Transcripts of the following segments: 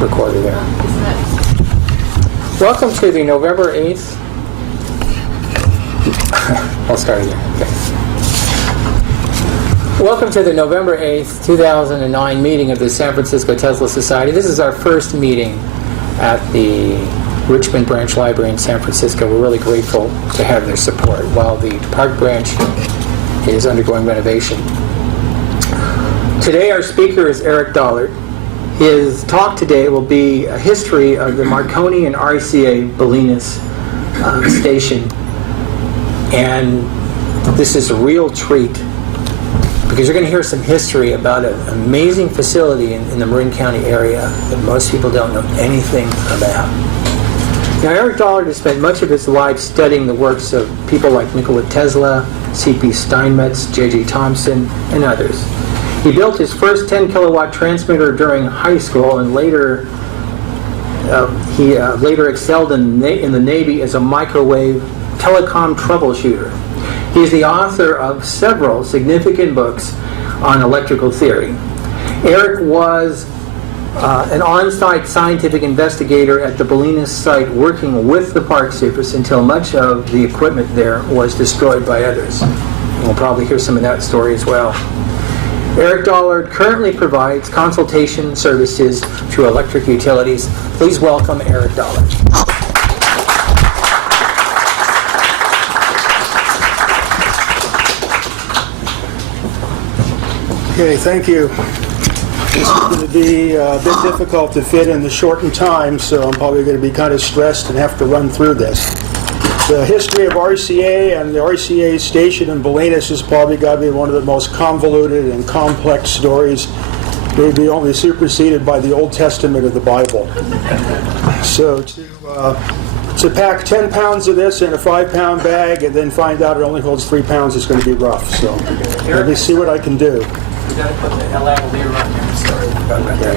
recorder there. Welcome to the November 8th. I'll start again. Okay. Welcome to the November 8th, 2009 meeting of the San Francisco Tesla Society. This is our first meeting at the Richmond Branch Library in San Francisco. We're really grateful to have their support while the Park Branch is undergoing renovation. Today our speaker is Eric Dollard. His talk today will be a history of the Marconi and R.C.A. Bolinas station. And this is a real treat because you're going to hear some history about an amazing facility in the Marin County area that most people don't know anything about. Now, Eric Dollard has spent much of his life studying the works of people like Nikola Tesla, C.P. Steinmetz, J.J. Thomson, and others. He built his first 10-kilowatt transmitter during high school, and later he excelled in the Navy as a microwave telecom troubleshooter. He is the author of several significant books on electrical theory. Eric was an on-site scientific investigator at the Bolinas site working with the Park Service until much of the equipment there was destroyed by others. And we'll probably hear some of that story as well. Eric Dollard currently provides consultation services to electric utilities. Please welcome Eric Dollard. Okay, thank you. This is going to be a bit difficult to fit in the shortened time, so I'm probably going to be kind of stressed and have to run through this. The history of R.C.A. and the R.C.A. station in Bolinas is probably got to be one of the most convoluted and complex stories, maybe only superseded by the Old Testament of the Bible. So to pack 10 pounds of this in a 5-pound bag and then find out it only holds 3 pounds is going to be rough. So let me see what I can do. You got to put the lavalier on here. Sorry about that.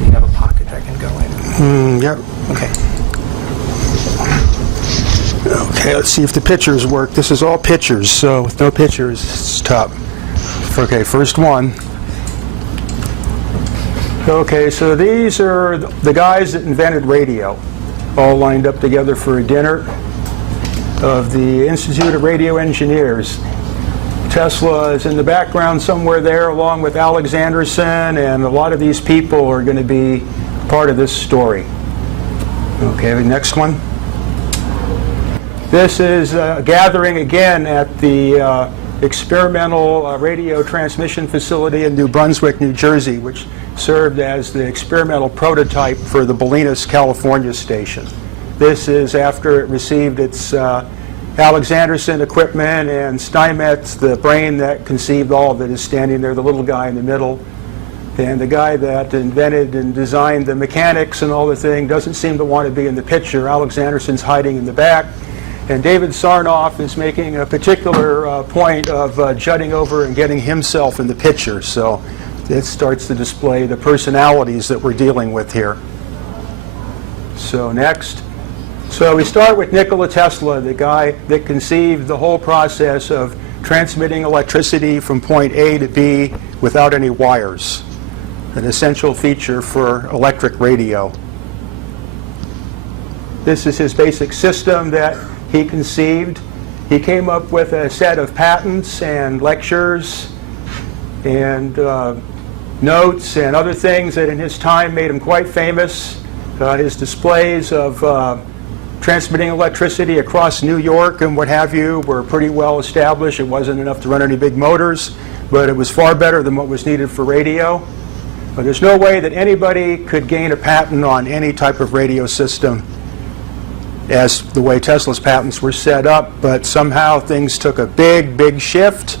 You have a pocket that can go in. Yep. Okay. Okay, let's see if the pictures work. This is all pictures, so with no pictures, it's tough. Okay, first one. Okay, so these are the guys that invented radio, all lined up together for a dinner of the Institute of Radio Engineers. Tesla is in the background somewhere there, along with Alexanderson, and a lot of these people are going to be part of this story. Okay, the next one. This is a gathering again at the experimental radio transmission facility in New Brunswick, New Jersey, which served as the experimental prototype for the Bolinas, California station. This is after it received its Alexanderson equipment, and Steinmetz, the brain that conceived all of it, is standing there, the little guy in the middle. And the guy that invented and designed the mechanics and all the thing doesn't seem to want to be in the picture. Alexanderson's hiding in the back. And David Sarnoff is making a particular point of jutting over and getting himself in the picture. So it starts to display the personalities that we're dealing with here. So next. So we start with Nikola Tesla, the guy that conceived the whole process of transmitting electricity from point A to B without any wires, an essential feature for electric radio. This is his basic system that he conceived. He came up with a set of patents and lectures and notes and other things that in his time made him quite famous. His displays of transmitting electricity across New York and what have you were pretty well established. It wasn't enough to run any big motors, but it was far better than what was needed for radio. But there's no way that anybody could gain a patent on any type of radio system as the way Tesla's patents were set up, but somehow things took a big shift,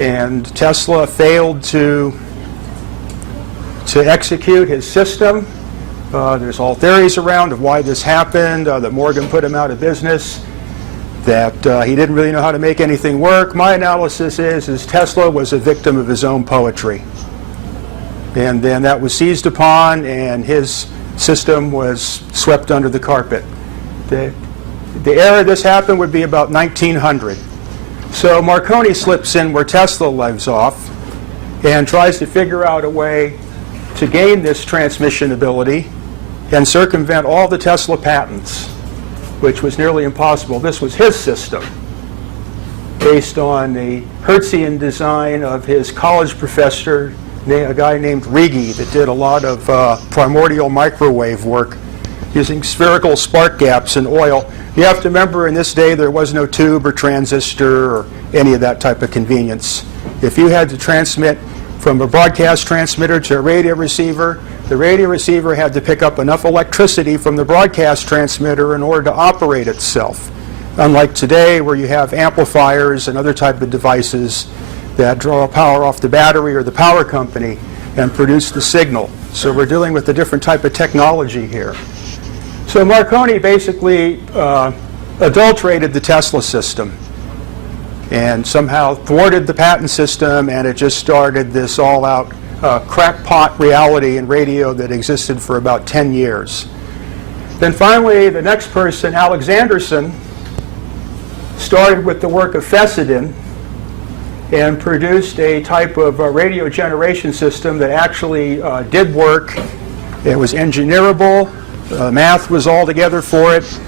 and Tesla failed to execute his system. There's all theories around of why this happened, that Morgan put him out of business. that he didn't really know how to make anything work. My analysis is Tesla was a victim of his own poetry. And then that was seized upon, and his system was swept under the carpet. The era this happened would be about 1900. So Marconi slips in where Tesla lives off and tries to figure out a way to gain this transmission ability and circumvent all the Tesla patents, which was nearly impossible. This was his system, based on the Hertzian design of his college professor, a guy named Righi, that did a lot of primordial microwave work using spherical spark gaps in oil. You have to remember, in this day, there was no tube or transistor or any of that type of convenience. If you had to transmit from a broadcast transmitter to a radio receiver, the radio receiver had to pick up enough electricity from the broadcast transmitter in order to operate itself. Unlike today, where you have amplifiers and other type of devices that draw power off the battery or the power company and produce the signal. So we're dealing with a different type of technology here. So Marconi basically adulterated the Tesla system and somehow thwarted the patent system, and it just started this all-out crackpot reality in radio that existed for about 10 years. Then finally, the next person, Alexanderson, started with the work of Fessenden and produced a type of radio generation system that actually did work. It was engineerable, math was all together for it,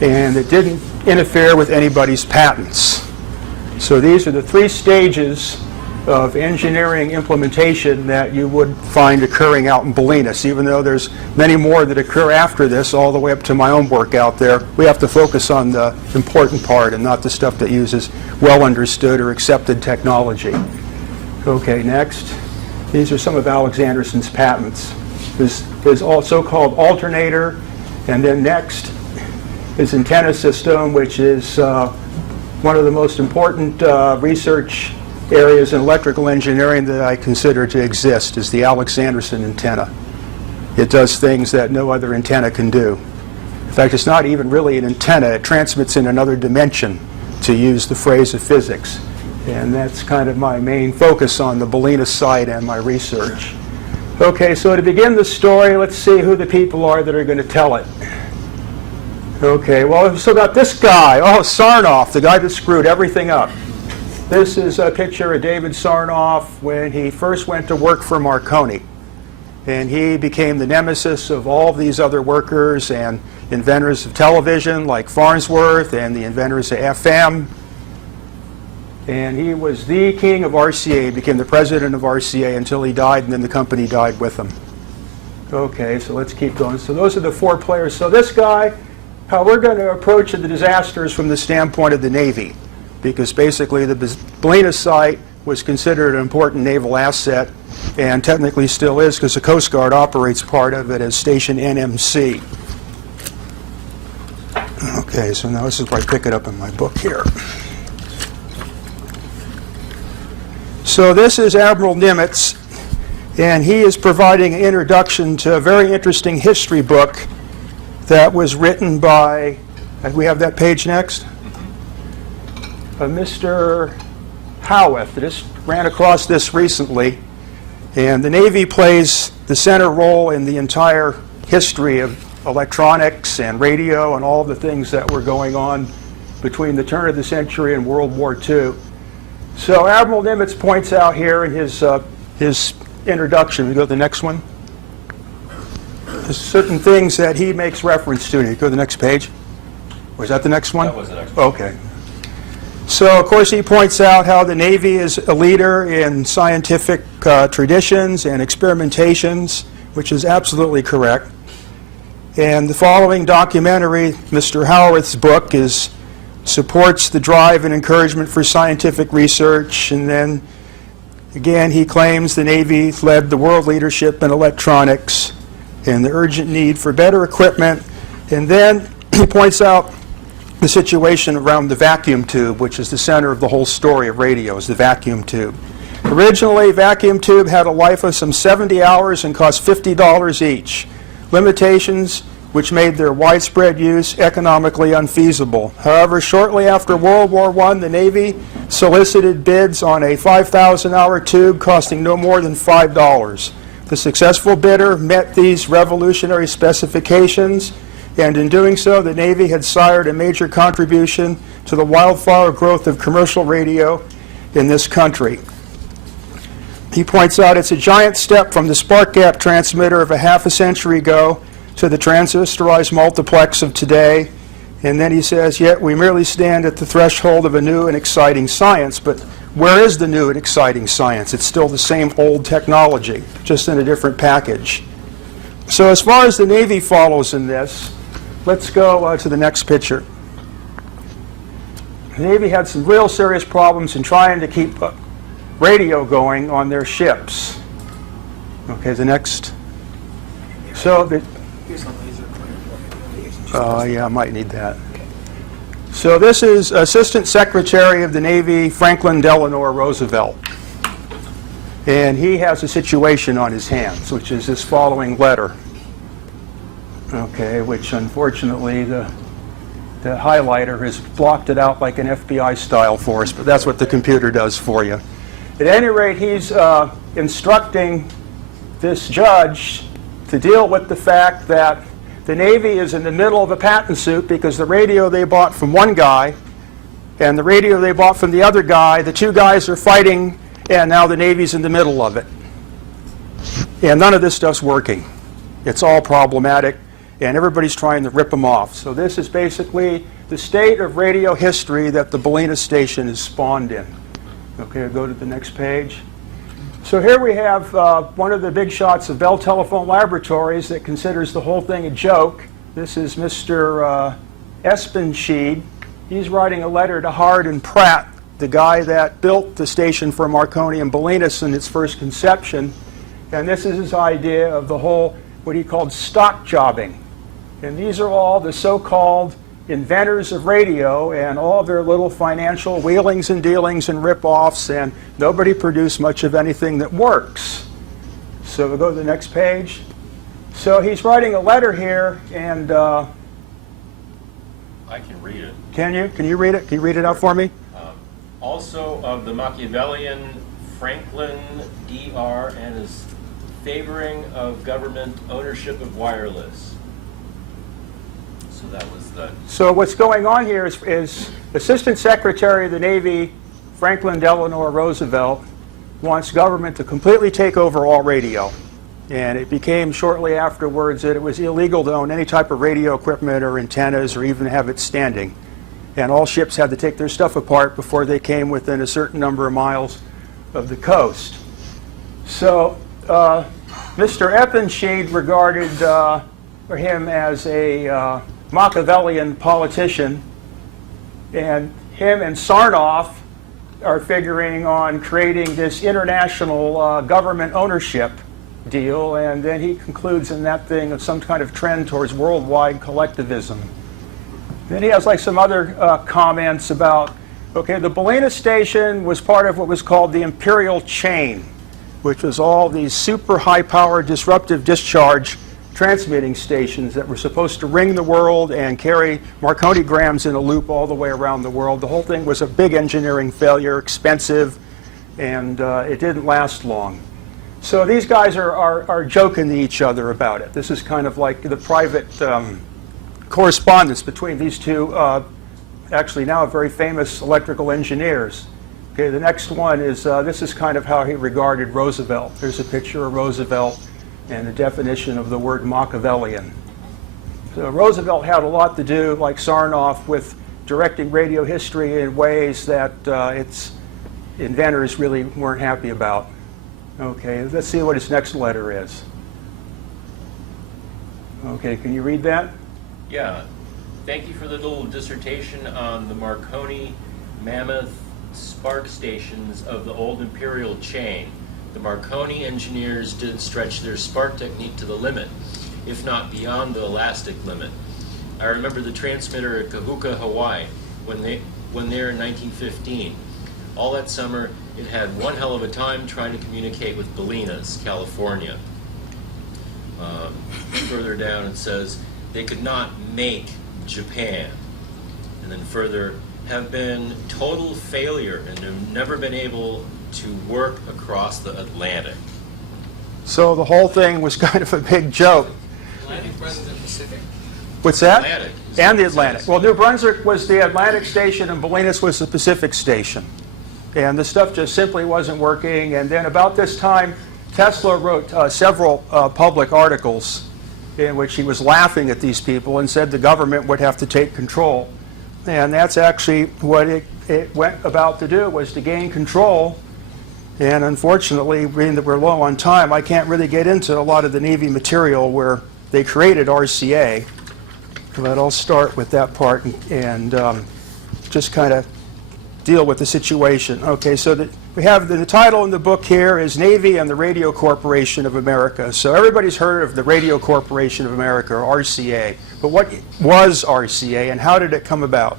and it didn't interfere with anybody's patents. So these are the three stages of engineering implementation that you would find occurring out in Bolinas, even though there's many more that occur after this, all the way up to my own work out there. We have to focus on the important part and not the stuff that uses well understood or accepted technology. Okay, next. These are some of Alexanderson's patents. His so-called alternator, and then next his antenna system, which is one of the most important research areas in electrical engineering that I consider to exist, is the Alexanderson antenna. It does things that no other antenna can do. In fact, it's not even really an antenna. It transmits in another dimension, to use the phrase of physics. And that's kind of my main focus on the Bolinas side and my research. Okay, so to begin the story, let's see who the people are that are going to tell it. Okay, well, so got this guy, Sarnoff, the guy that screwed everything up. This is a picture of David Sarnoff when he first went to work for Marconi. And he became the nemesis of all these other workers and inventors of television like Farnsworth and the inventors of FM. And he was the king of R.C.A. He became the president of R.C.A. until he died, and then the company died with him. Okay, so let's keep going. So those are the four players. So this guy, how we're going to approach the disasters from the standpoint of the Navy, because basically the Bolinas site was considered an important naval asset, and technically still is, because the Coast Guard operates part of it as Station NMC. Okay, so now this is where I pick it up in my book here. So this is Admiral Nimitz, and he is providing an introduction to a very interesting history book that was written by, we have that page next? Mr. Howarth. I just ran across this recently, and the Navy plays the center role in the entire history of electronics and radio and all the things that were going on between the turn of the century and World War II. So Admiral Nimitz points out here in his introduction, we go to the next one, there's certain things that he makes reference to. You go to the next page. Was that the next one? That was the next one. Okay. So, of course, he points out how the Navy is a leader in scientific traditions and experimentations, which is absolutely correct. And the following documentary, Mr. Howarth's book, supports the drive and encouragement for scientific research. And then, again, he claims the Navy led the world leadership in electronics and the urgent need for better equipment. And then he points out the situation around the vacuum tube, which is the center of the whole story of radio, is the vacuum tube. Originally, vacuum tube had a life of some 70 hours and cost $50 each. Limitations which made their widespread use economically unfeasible. However, shortly after World War I, the Navy solicited bids on a 5,000-hour tube costing no more than $5. The successful bidder met these revolutionary specifications, and in doing so, the Navy had sired a major contribution to the wildflower growth of commercial radio in this country. He points out it's a giant step from the spark gap transmitter of a half a century ago to the transistorized multiplex of today. And then he says, yet we merely stand at the threshold of a new and exciting science. But where is the new and exciting science? It's still the same old technology, just in a different package. So as far as the Navy follows in this, let's go to the next picture. The Navy had some real serious problems in trying to keep radio going on their ships. Okay, the next. So the yeah, I might need that. So this is Assistant Secretary of the Navy, Franklin Delano Roosevelt. And he has a situation on his hands, which is this following letter. Okay, which unfortunately the highlighter has blocked it out like an FBI style for us, but that's what the computer does for you. At any rate, he's instructing this judge to deal with the fact that the Navy is in the middle of a patent suit because the radio they bought from one guy and the radio they bought from the other guy, the two guys are fighting, and now the Navy's in the middle of it. And none of this stuff's working. It's all problematic, and everybody's trying to rip them off. So this is basically the state of radio history that the Bolinas station is spawned in. Okay, I'll go to the next page. So here we have one of the big shots of Bell Telephone Laboratories that considers the whole thing a joke. This is Mr. Espenscheid. He's writing a letter to Hard and Pratt, the guy that built the station for Marconi and Bolinas in its first conception. And this is his idea of the whole, what he called stock jobbing. And these are all the so-called inventors of radio and all their little financial wheelings and dealings and rip-offs, and nobody produced much of anything that works. So we'll go to the next page. So he's writing a letter here, and I can read it. can you? Can you read it? Can you read it out for me? Also of the Machiavellian Franklin D.R. and his favoring of government ownership of wireless. So that was the... So what's going on here is Assistant Secretary of the Navy, Franklin Delano Roosevelt, wants government to completely take over all radio. And it became shortly afterwards that it was illegal to own any type of radio equipment or antennas or even have it standing. And all ships had to take their stuff apart before they came within a certain number of miles of the coast. So Mr. Espenscheid regarded him as a Machiavellian politician, and him and Sarnoff are figuring on creating this international government ownership deal, and then he concludes in that thing of some kind of trend towards worldwide collectivism. Then he has like some other comments about, okay, the Bolinas station was part of what was called the imperial chain, which was all these super high-powered disruptive discharge transmitting stations that were supposed to ring the world and carry Marconi grams in a loop all the way around the world. The whole thing was a big engineering failure, expensive, and it didn't last long. So these guys are joking to each other about it. This is kind of like the private correspondence between these two, actually now very famous electrical engineers. Okay, the next one is, this is kind of how he regarded Roosevelt. There's a picture of Roosevelt and the definition of the word Machiavellian. So Roosevelt had a lot to do, like Sarnoff, with directing radio history in ways that its inventors really weren't happy about. Okay, let's see what his next letter is. Okay, can you read that? Yeah. Thank you for the little dissertation on the Marconi mammoth spark stations of the old imperial chain. The Marconi engineers did stretch their spark technique to the limit, if not beyond the elastic limit. I remember the transmitter at Kahuka, Hawaii, when there in 1915. All that summer, it had one hell of a time trying to communicate with Bolinas, California. Further down it says, they could not make Japan. And then further, have been total failure and have never been able to work across the Atlantic. So the whole thing was kind of a big joke. Atlantic rather than Pacific. What's that? Atlantic. And the Atlantic. Well, New Brunswick was the Atlantic station and Bolinas was the Pacific station. And the stuff just simply wasn't working. And then about this time, Tesla wrote several public articles in which he was laughing at these people and said the government would have to take control. And that's actually what it went about to do, was to gain control. And unfortunately, being that we're low on time, I can't really get into a lot of the Navy material where they created R.C.A. But I'll start with that part and just kind of deal with the situation. Okay, so we have the title in the book here is Navy and the Radio Corporation of America. So everybody's heard of the Radio Corporation of America, or R.C.A. But what was R.C.A. and how did it come about?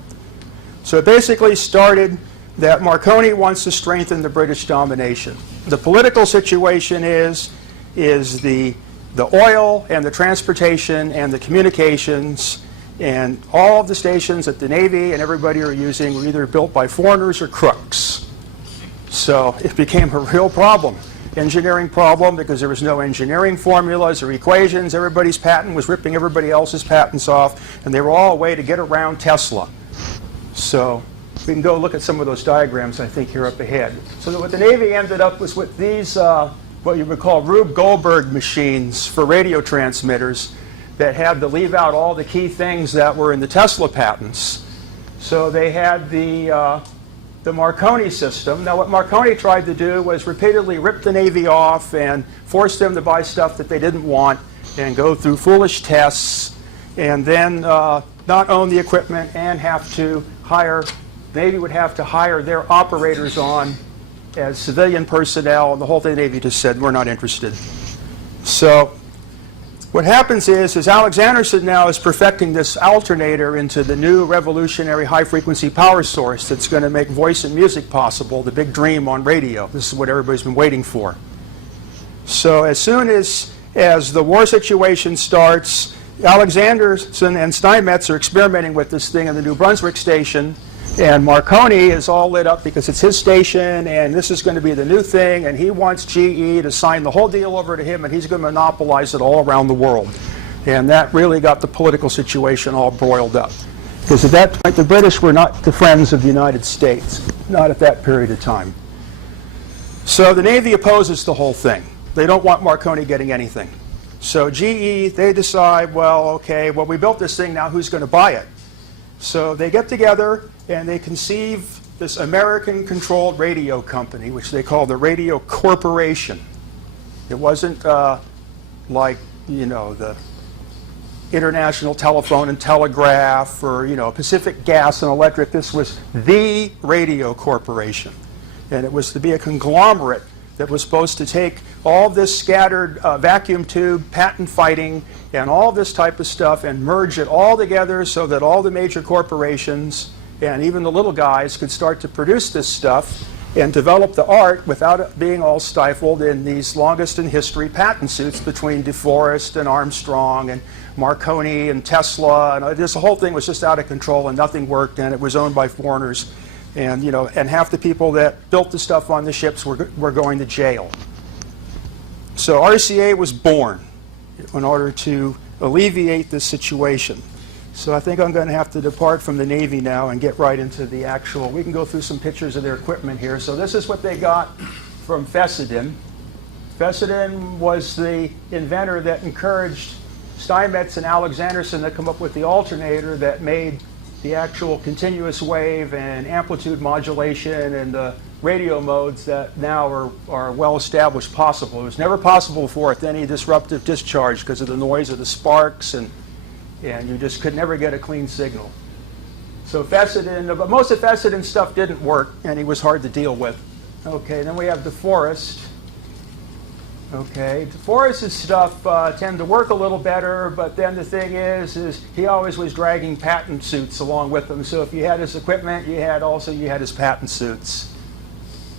So it basically started that Marconi wants to strengthen the British domination. The political situation is the oil and the transportation and the communications and all of the stations that the Navy and everybody are using were either built by foreigners or crooks. So it became a real problem. Engineering problem because there was no engineering formulas or equations. Everybody's patent was ripping everybody else's patents off, and they were all a way to get around Tesla. So we can go look at some of those diagrams, I think, here up ahead. So that what the Navy ended up was with these, what you would call Rube Goldberg machines for radio transmitters that had to leave out all the key things that were in the Tesla patents. So they had the Marconi system. Now what Marconi tried to do was repeatedly rip the Navy off and force them to buy stuff that they didn't want and go through foolish tests and then not own the equipment and have to hire, the Navy would have to hire their operators on as civilian personnel, and the whole thing the Navy just said, we're not interested. So what happens is Alexanderson now is perfecting this alternator into the new revolutionary high-frequency power source that's going to make voice and music possible, the big dream on radio. This is what everybody's been waiting for. So as soon as the war situation starts, Alexanderson and Steinmetz are experimenting with this thing in the New Brunswick station, and Marconi is all lit up because it's his station, and this is going to be the new thing, and he wants GE to sign the whole deal over to him, and he's going to monopolize it all around the world. And that really got the political situation all broiled up. Because at that point, the British were not the friends of the United States, not at that period of time. So the Navy opposes the whole thing. They don't want Marconi getting anything. So GE, they decide, well, okay, well, we built this thing, now who's going to buy it? So they get together and they conceive this American-controlled radio company, which they call the Radio Corporation. It wasn't like, you know, the International Telephone and Telegraph or, you know, Pacific Gas and Electric. This was the Radio Corporation. And it was to be a conglomerate that was supposed to take all this scattered vacuum tube, patent fighting, and all this type of stuff and merge it all together so that all the major corporations and even the little guys could start to produce this stuff and develop the art without it being all stifled in these longest in history patent suits between DeForest and Armstrong and Marconi and Tesla. And this whole thing was just out of control and nothing worked, and it was owned by foreigners. And, you know, and half the people that built the stuff on the ships were going to jail. So R.C.A. was born in order to alleviate this situation. So I think I'm going to have to depart from the Navy now and get right into the actual. We can go through some pictures of their equipment here. So this is what they got from Fessenden. Fessenden was the inventor that encouraged Steinmetz and Alexanderson to come up with the alternator that made the actual continuous wave and amplitude modulation and the radio modes that now are well established possible. It was never possible before with any disruptive discharge because of the noise of the sparks, and you just could never get a clean signal. So Fessenden, but most of Fesseden's stuff didn't work, and he was hard to deal with. Okay, then we have DeForest. Okay, DeForest's stuff tend to work a little better, but then the thing is he always was dragging patent suits along with him. So if you had his equipment, you had his patent suits.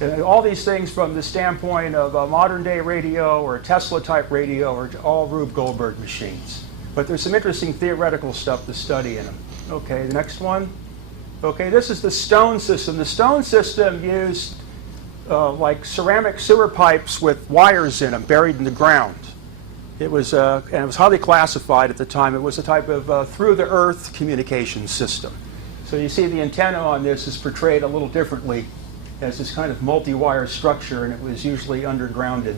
And all these things from the standpoint of a modern day radio or a Tesla type radio are all Rube Goldberg machines. But there's some interesting theoretical stuff to study in them. Okay, the next one. Okay, this is the stone system. The stone system used like ceramic sewer pipes with wires in them buried in the ground. It was, and it was highly classified at the time. It was a type of through-the-earth communication system. So you see the antenna on this is portrayed a little differently as this kind of multi-wire structure, and it was usually undergrounded.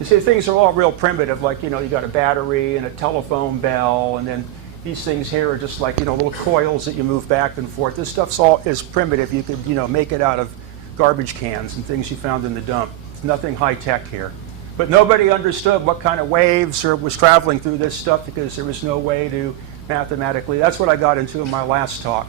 You see, things are all real primitive, like, you got a battery and a telephone bell, and then these things here are just like, little coils that you move back and forth. This stuff's all is primitive. You could, make it out of garbage cans and things you found in the dump. It's nothing high-tech here. But nobody understood what kind of waves was traveling through this stuff because there was no way to mathematically. That's what I got into in my last talk.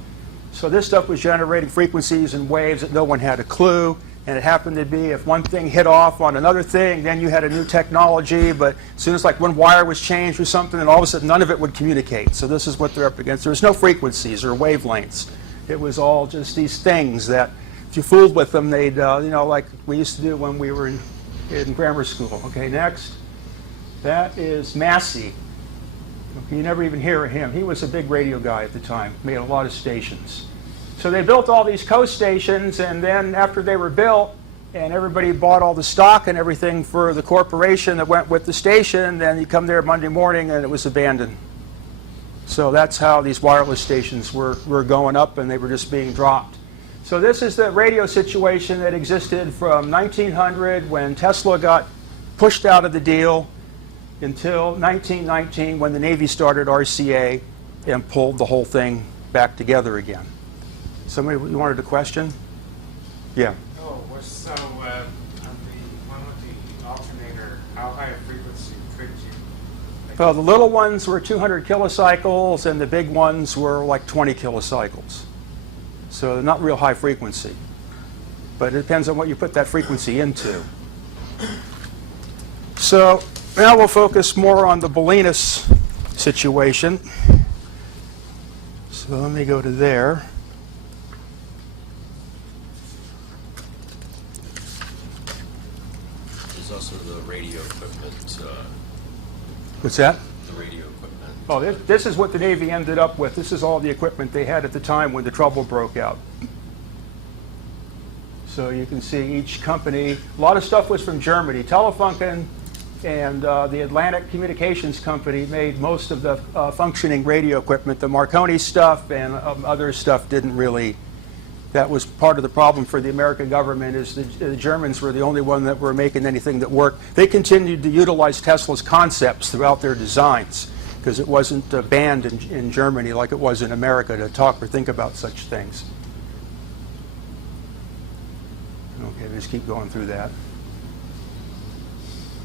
So this stuff was generating frequencies and waves that no one had a clue. And it happened to be if one thing hit off on another thing, then you had a new technology. But as soon as like one wire was changed or something, and all of a sudden none of it would communicate. So this is what they're up against. There was no frequencies or wavelengths. It was all just these things that if you fooled with them, they'd, like we used to do when we were in grammar school. Okay, next. That is Massey. Okay, you never even hear of him. He was a big radio guy at the time, made a lot of stations. So they built all these coast stations, and then after they were built, and everybody bought all the stock and everything for the corporation that went with the station, then you come there Monday morning and it was abandoned. So that's how these wireless stations were going up, and they were just being dropped. So this is the radio situation that existed from 1900 when Tesla got pushed out of the deal until 1919 when the Navy started R.C.A. and pulled the whole thing back together again. Somebody, you wanted a question? Yeah. Oh, so on the one with the alternator, how high a frequency could you? Well, the little ones were 200 kilocycles, and the big ones were like 20 kilocycles. So they're not real high frequency. But it depends on what you put that frequency into. So now we'll focus more on the Bolinas situation. So let me go to there. There's also the radio equipment. What's that? The radio equipment. Oh, this is what the Navy ended up with. This is all the equipment they had at the time when the trouble broke out. So you can see each company, a lot of stuff was from Germany. Telefunken and the Atlantic Communications Company made most of the functioning radio equipment. The Marconi stuff and other stuff didn't really. That was part of the problem for the American government, is the Germans were the only one that were making anything that worked. They continued to utilize Tesla's concepts throughout their designs because it wasn't banned in Germany like it was in America to talk or think about such things. Okay, just keep going through that.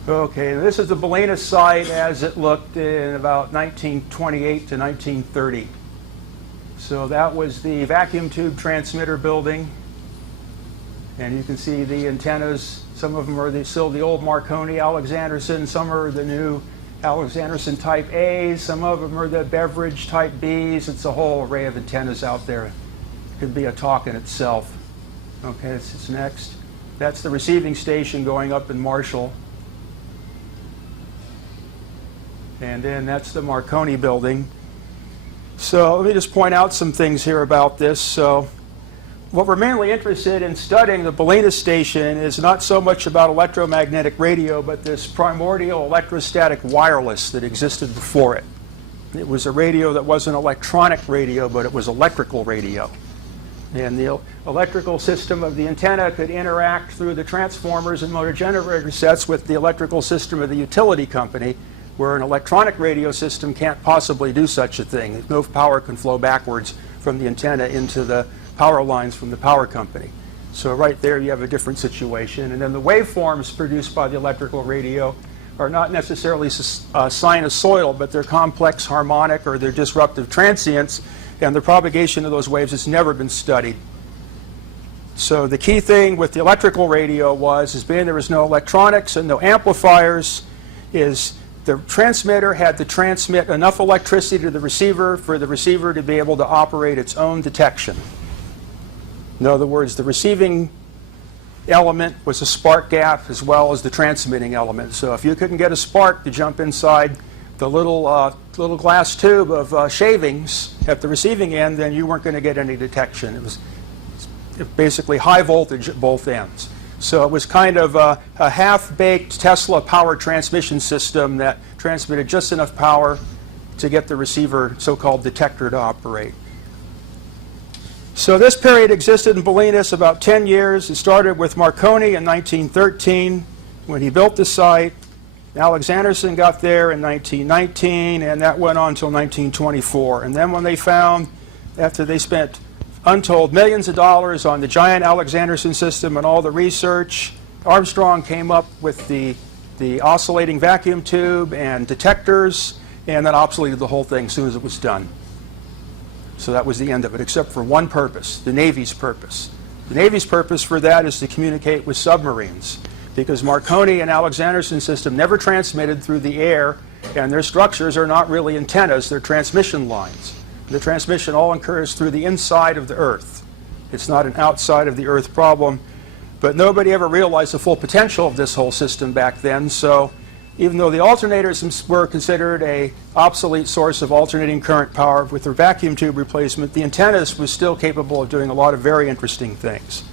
Okay, this is the Bolinas site as it looked in about 1928 to 1930. So that was the vacuum tube transmitter building. And you can see the antennas. Some of them are still the old Marconi Alexanderson. Some are the new Alexanderson type A's. Some of them are the beverage type B's. It's a whole array of antennas out there. It could be a talk in itself. Okay, this is next. That's the receiving station going up in Marshall. And then that's the Marconi building. So let me just point out some things here about this. So what we're mainly interested in studying the Bolinas station is not so much about electromagnetic radio, but this primordial electrostatic wireless that existed before it. It was a radio that wasn't electronic radio, but it was electrical radio. And the electrical system of the antenna could interact through the transformers and motor generator sets with the electrical system of the utility company, where an electronic radio system can't possibly do such a thing. No power can flow backwards from the antenna into the power lines from the power company. So right there you have a different situation. And then the waveforms produced by the electrical radio are not necessarily sinusoidal, but they're complex harmonic or they're disruptive transients, and the propagation of those waves has never been studied. So the key thing with the electrical radio is being there was no electronics and no amplifiers, is the transmitter had to transmit enough electricity to the receiver for the receiver to be able to operate its own detection. In other words, the receiving element was a spark gap as well as the transmitting element. So if you couldn't get a spark to jump inside the little glass tube of shavings at the receiving end, then you weren't going to get any detection. It was basically high voltage at both ends. So it was kind of a half-baked Tesla power transmission system that transmitted just enough power to get the receiver, so-called detector, to operate. So this period existed in Bolinas about 10 years. It started with Marconi in 1913 when he built the site. Alexanderson got there in 1919, and that went on until 1924. And then when they found, after they spent untold millions of dollars on the giant Alexanderson system and all the research, Armstrong came up with the oscillating vacuum tube and detectors, and then obsoleted the whole thing as soon as it was done. So that was the end of it, except for one purpose, the Navy's purpose. The Navy's purpose for that is to communicate with submarines, because Marconi and Alexanderson system never transmitted through the air, and their structures are not really antennas, they're transmission lines. The transmission all occurs through the inside of the Earth. It's not an outside of the Earth problem, but nobody ever realized the full potential of this whole system back then. So even though the alternators were considered an obsolete source of alternating current power with their vacuum tube replacement, the antennas was still capable of doing a lot of very interesting things.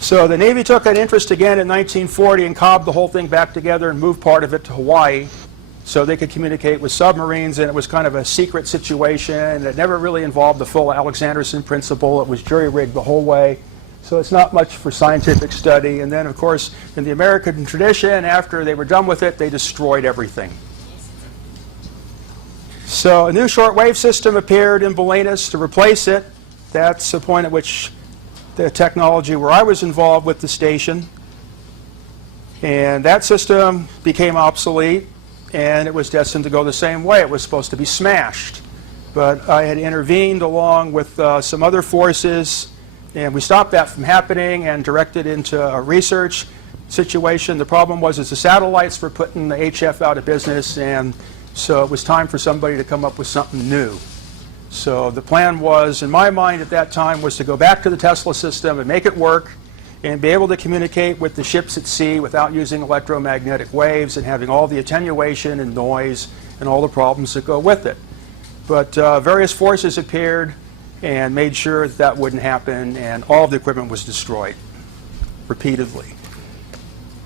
So the Navy took an interest again in 1940 and cobbed the whole thing back together and moved part of it to Hawaii so they could communicate with submarines, and it was kind of a secret situation, and it never really involved the full Alexanderson principle. It was jury-rigged the whole way, so it's not much for scientific study. And then, of course, in the American tradition, after they were done with it, they destroyed everything. So a new shortwave system appeared in Bolinas to replace it. That's the point at which the technology where I was involved with the station, and that system became obsolete, and it was destined to go the same way. It was supposed to be smashed, but I had intervened along with some other forces, and we stopped that from happening and directed into a research situation. The problem was is the satellites were putting the HF out of business, and so it was time for somebody to come up with something new. So the plan was, in my mind at that time, was to go back to the Tesla system and make it work and be able to communicate with the ships at sea without using electromagnetic waves and having all the attenuation and noise and all the problems that go with it. But various forces appeared and made sure that that wouldn't happen, and all of the equipment was destroyed repeatedly.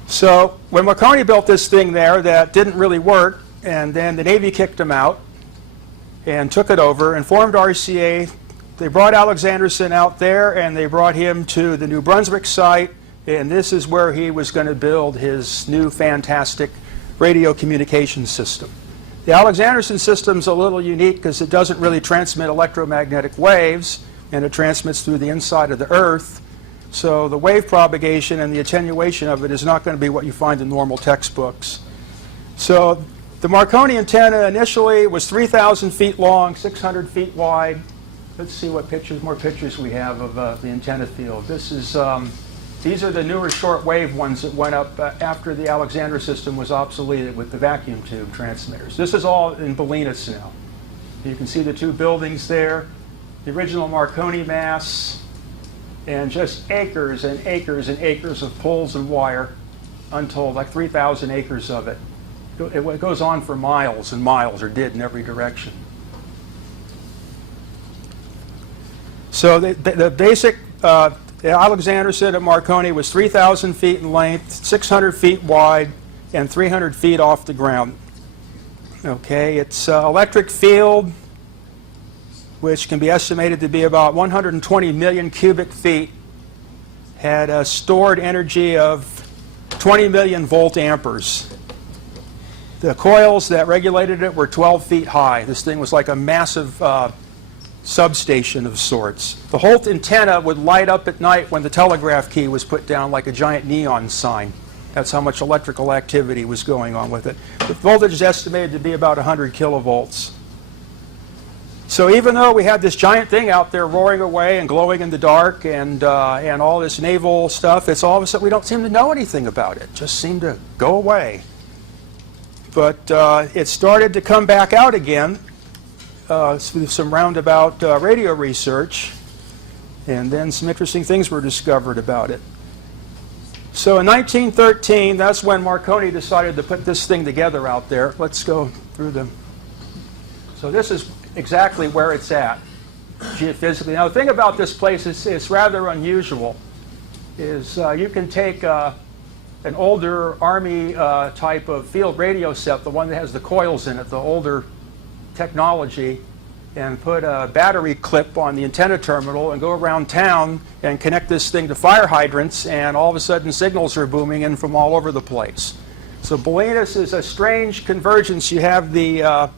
So when Marconi built this thing there that didn't really work, and then the Navy kicked him out and took it over and formed R.C.A. They brought Alexanderson out there, and they brought him to the New Brunswick site, and this is where he was going to build his new fantastic radio communication system. The Alexanderson system's a little unique because it doesn't really transmit electromagnetic waves, and it transmits through the inside of the Earth. So the wave propagation and the attenuation of it is not going to be what you find in normal textbooks. So the Marconi antenna initially was 3,000 feet long, 600 feet wide. Let's see what pictures, more pictures we have of the antenna field. This is, these are the newer shortwave ones that went up after the Alexander system was obsoleted with the vacuum tube transmitters. This is all in Bolinas now. You can see the two buildings there, the original Marconi mass, and just acres and acres and acres of poles and wire, untold, like 3,000 acres of it. It goes on for miles and miles, or did in every direction. So the basic Alexanderson at Marconi was 3,000 feet in length, 600 feet wide, and 300 feet off the ground. Okay, its electric field, which can be estimated to be about 120 million cubic feet, had a stored energy of 20 million volt amperes. The coils that regulated it were 12 feet high. This thing was like a massive substation of sorts. The whole antenna would light up at night when the telegraph key was put down like a giant neon sign. That's how much electrical activity was going on with it. The voltage is estimated to be about 100 kilovolts. So even though we had this giant thing out there roaring away and glowing in the dark and all this naval stuff, it's all of a sudden we don't seem to know anything about it. It just seemed to go away. But it started to come back out again through some roundabout radio research, and then some interesting things were discovered about it. So in 1913, that's when Marconi decided to put this thing together out there. Let's go through them. So this is exactly where it's at, geophysically. Now the thing about this place is it's rather unusual. You can take an older Army type of field radio set, the one that has the coils in it, the older technology, and put a battery clip on the antenna terminal and go around town and connect this thing to fire hydrants, and all of a sudden signals are booming in from all over the place. So Bolinas is a strange convergence. You have the... does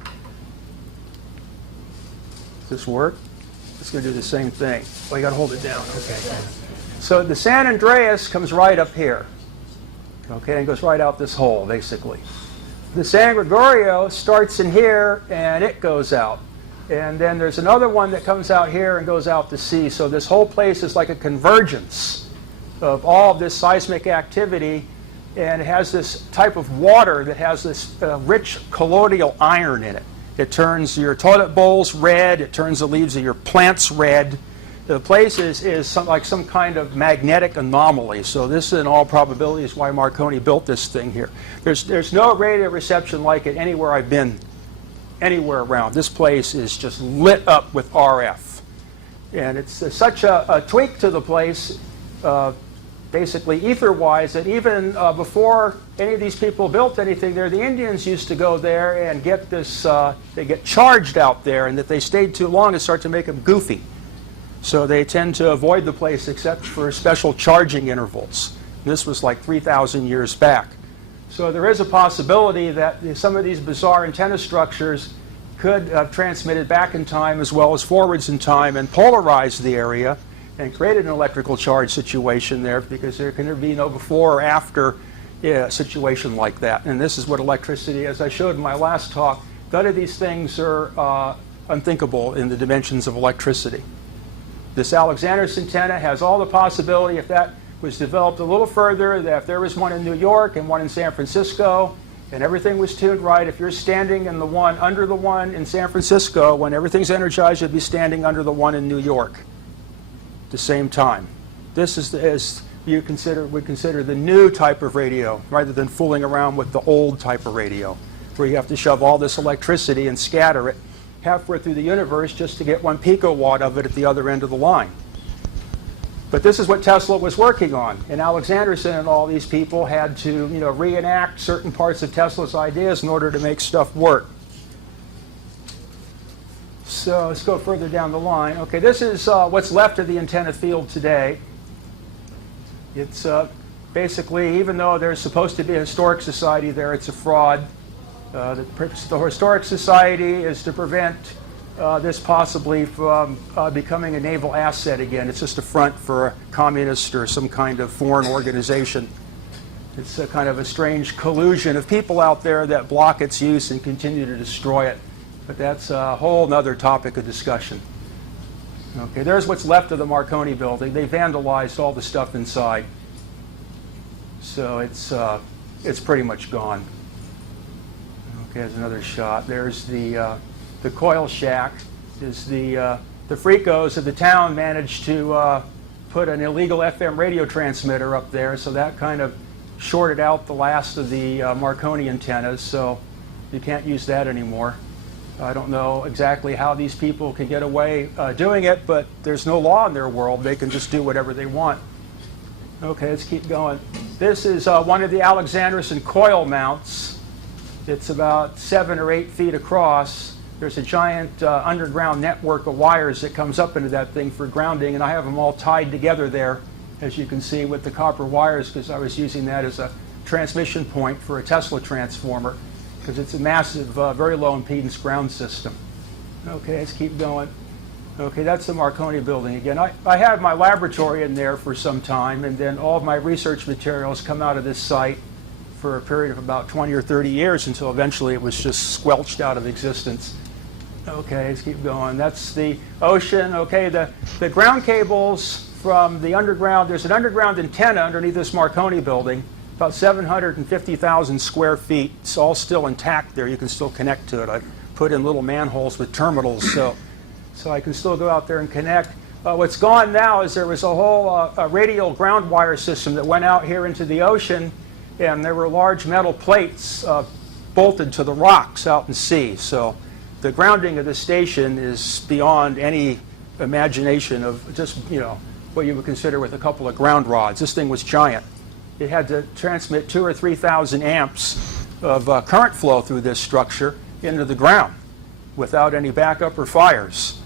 this work? It's going to do the same thing. Oh, you got to hold it down. Okay. So the San Andreas comes right up here. Okay, and goes right out this hole, basically. The San Gregorio starts in here, and it goes out. And then there's another one that comes out here and goes out to sea. So this whole place is like a convergence of all of this seismic activity, and it has this type of water that has this rich colloidal iron in it. It turns your toilet bowls red. It turns the leaves of your plants red. The place is like some kind of magnetic anomaly. So this, in all probability, is why Marconi built this thing here. There's no radio reception like it anywhere I've been, anywhere around. This place is just lit up with RF. And it's such a tweak to the place, basically ether-wise, that even before any of these people built anything there, the Indians used to go there and get this, they get charged out there, and if they stayed too long, it started to make them goofy. So they tend to avoid the place except for special charging intervals. This was like 3,000 years back. So there is a possibility that some of these bizarre antenna structures could have transmitted back in time as well as forwards in time and polarized the area and created an electrical charge situation there, because there can be no before or after a situation like that. And this is what electricity, as I showed in my last talk, none of these things are unthinkable in the dimensions of electricity. This Alexanderson antenna has all the possibility, if that was developed a little further, that if there was one in New York and one in San Francisco, and everything was tuned right, if you're standing in the one under the one in San Francisco, when everything's energized, you'd be standing under the one in New York at the same time. This is, as you would consider the new type of radio, rather than fooling around with the old type of radio, where you have to shove all this electricity and scatter it halfway through the universe just to get 1 picowatt of it at the other end of the line. But this is what Tesla was working on. And Alexanderson and all these people had to, reenact certain parts of Tesla's ideas in order to make stuff work. So let's go further down the line. Okay, this is what's left of the antenna field today. It's basically, even though there's supposed to be a historic society there, it's a fraud. The purpose of the Historic Society is to prevent this possibly from becoming a naval asset again. It's just a front for a communist or some kind of foreign organization. It's a kind of a strange collusion of people out there that block its use and continue to destroy it. But that's a whole other topic of discussion. Okay, there's what's left of the Marconi building. They vandalized all the stuff inside. So it's pretty much gone. Okay, there's another shot. There's the coil shack. Is the freakos of the town managed to put an illegal FM radio transmitter up there, so that kind of shorted out the last of the Marconi antennas, so you can't use that anymore. I don't know exactly how these people can get away doing it, but there's no law in their world. They can just do whatever they want. Okay, let's keep going. This is one of the Alexanderson coil mounts. It's about 7 or 8 feet across. There's a giant underground network of wires that comes up into that thing for grounding, and I have them all tied together there, as you can see, with the copper wires, because I was using that as a transmission point for a Tesla transformer, because it's a massive, very low impedance ground system. Okay, let's keep going. Okay, that's the Marconi building again. I had my laboratory in there for some time, and then all of my research materials come out of this site for a period of about 20 or 30 years until eventually it was just squelched out of existence. Okay, let's keep going. That's the ocean. Okay, the ground cables from the underground, there's an underground antenna underneath this Marconi building, about 750,000 square feet. It's all still intact there. You can still connect to it. I put in little manholes with terminals, so I can still go out there and connect. What's gone now is there was a whole radial ground wire system that went out here into the ocean, and there were large metal plates bolted to the rocks out in sea. So the grounding of the station is beyond any imagination of just, what you would consider with a couple of ground rods. This thing was giant. It had to transmit 2,000 or 3,000 amps of current flow through this structure into the ground without any backup or fires.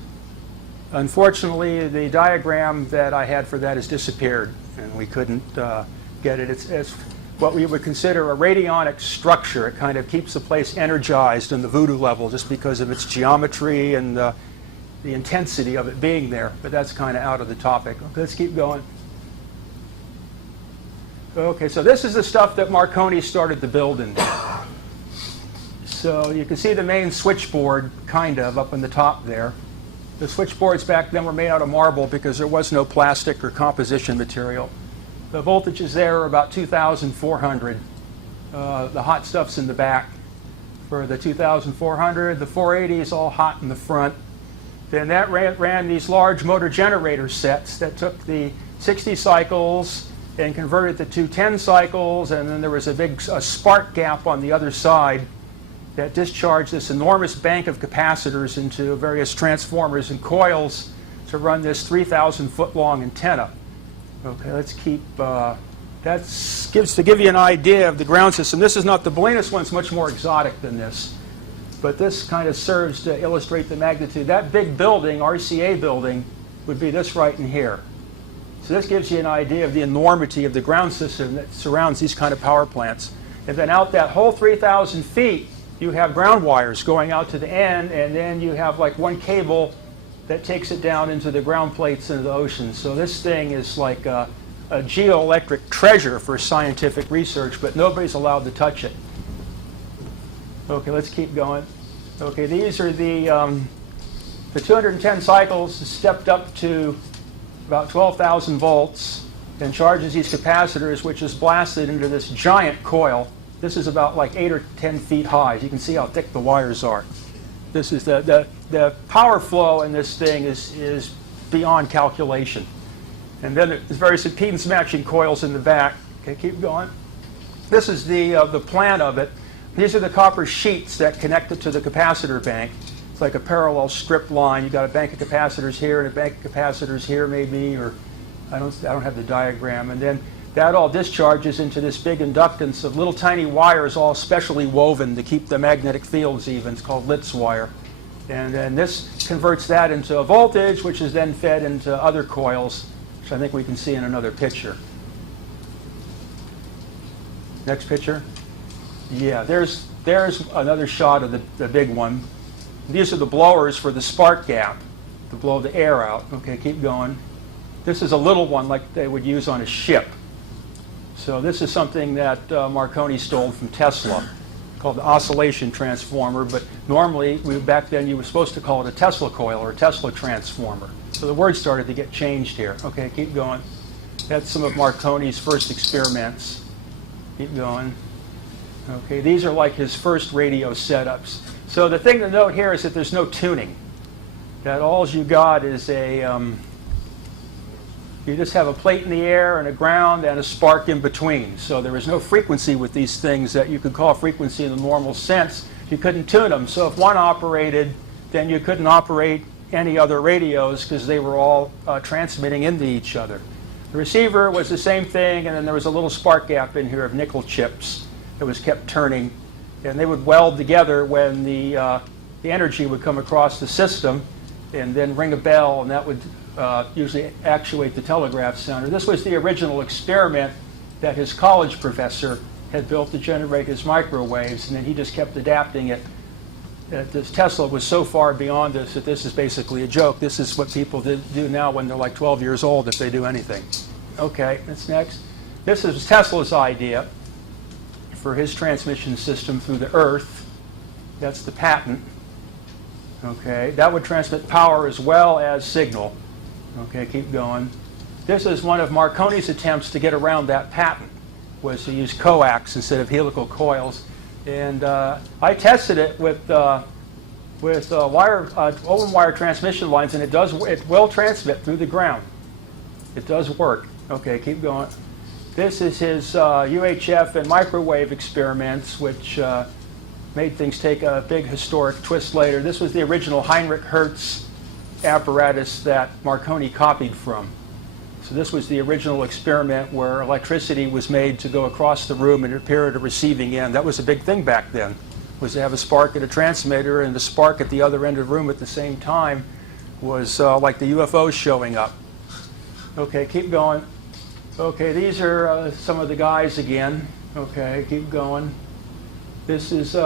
Unfortunately, the diagram that I had for that has disappeared, and we couldn't get it. It's what we would consider a radionic structure. It kind of keeps the place energized in the voodoo level just because of its geometry and the intensity of it being there. But that's kind of out of the topic. Okay, let's keep going. Okay, so this is the stuff that Marconi started to build in. So you can see the main switchboard, kind of, up in the top there. The switchboards back then were made out of marble because there was no plastic or composition material. The voltages there are about 2,400. The hot stuff's in the back for the 2,400. The 480 is all hot in the front. Then that ran these large motor generator sets that took the 60 cycles and converted to 210 cycles, and then there was a big spark gap on the other side that discharged this enormous bank of capacitors into various transformers and coils to run this 3,000-foot long antenna. Okay, let's keep, to give you an idea of the ground system. This is not the Bolinas one, it's much more exotic than this. But this kind of serves to illustrate the magnitude. That big building, R.C.A. building, would be this right in here. So this gives you an idea of the enormity of the ground system that surrounds these kind of power plants. And then out that whole 3,000 feet, you have ground wires going out to the end, and then you have like one cable that takes it down into the ground plates into the ocean. So this thing is like a geoelectric treasure for scientific research, but nobody's allowed to touch it. Okay, let's keep going. Okay, these are the 210 cycles stepped up to about 12,000 volts and charges these capacitors, which is blasted into this giant coil. This is about like 8 or 10 feet high. You can see how thick the wires are. This is the power flow in this thing is beyond calculation. And then there's various impedance matching coils in the back. Okay, keep going. This is the plan of it. These are the copper sheets that connect it to the capacitor bank. It's like a parallel strip line. You've got a bank of capacitors here and a bank of capacitors here maybe, or I don't have the diagram. And then that all discharges into this big inductance of little tiny wires all specially woven to keep the magnetic fields even. It's called Litz wire. And then this converts that into a voltage, which is then fed into other coils, which I think we can see in another picture. Next picture. Yeah, there's another shot of the big one. These are the blowers for the spark gap to blow the air out. Okay, keep going. This is a little one like they would use on a ship. So this is something that Marconi stole from Tesla, called the oscillation transformer. But normally, back then, you were supposed to call it a Tesla coil or a Tesla transformer. So the word started to get changed here. Okay, keep going. That's some of Marconi's first experiments. Keep going. Okay, these are like his first radio setups. So the thing to note here is that there's no tuning. That all you got is you just have a plate in the air and a ground and a spark in between. So there is no frequency with these things that you could call frequency in the normal sense. You couldn't tune them. So if one operated, then you couldn't operate any other radios because they were all transmitting into each other. The receiver was the same thing, and then there was a little spark gap in here of nickel chips that was kept turning. And they would weld together when the energy would come across the system and then ring a bell, and that would usually actuate the telegraph sounder. This was the original experiment that his college professor had built to generate his microwaves, and then he just kept adapting it. This Tesla was so far beyond this that this is basically a joke. This is what people do now when they're like 12 years old, if they do anything. Okay, that's next. This is Tesla's idea for his transmission system through the Earth. That's the patent. Okay, that would transmit power as well as signal. Okay, keep going. This is one of Marconi's attempts to get around that patent, was to use coax instead of helical coils. And I tested it with with open wire transmission lines, and it will transmit through the ground. It does work. Okay, keep going. This is his UHF and microwave experiments, which made things take a big historic twist later. This was the original Heinrich Hertz apparatus that Marconi copied from. So this was the original experiment where electricity was made to go across the room and appear at a receiving end. That was a big thing back then, was to have a spark at a transmitter and the spark at the other end of the room at the same time was like the UFOs showing up. Okay, keep going. Okay, these are some of the guys again. Okay, keep going. This is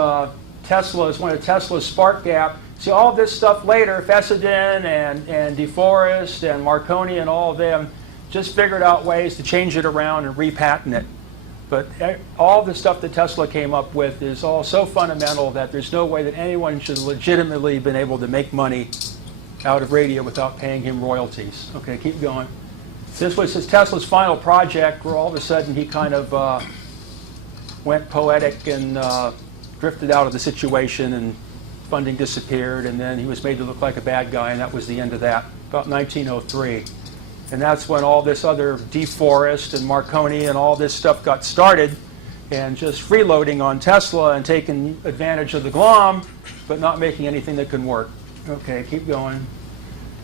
Tesla's, one of Tesla's spark gap. See, all this stuff later, Fessenden and DeForest and Marconi and all of them just figured out ways to change it around and repatent it. But all the stuff that Tesla came up with is all so fundamental that there's no way that anyone should legitimately have been able to make money out of radio without paying him royalties. Okay, keep going. This was Tesla's final project where all of a sudden he kind of went poetic and drifted out of the situation and funding disappeared, and then he was made to look like a bad guy, and that was the end of that, about 1903. And that's when all this other DeForest and Marconi and all this stuff got started, and just freeloading on Tesla and taking advantage of the glom, but not making anything that can work. Okay, keep going.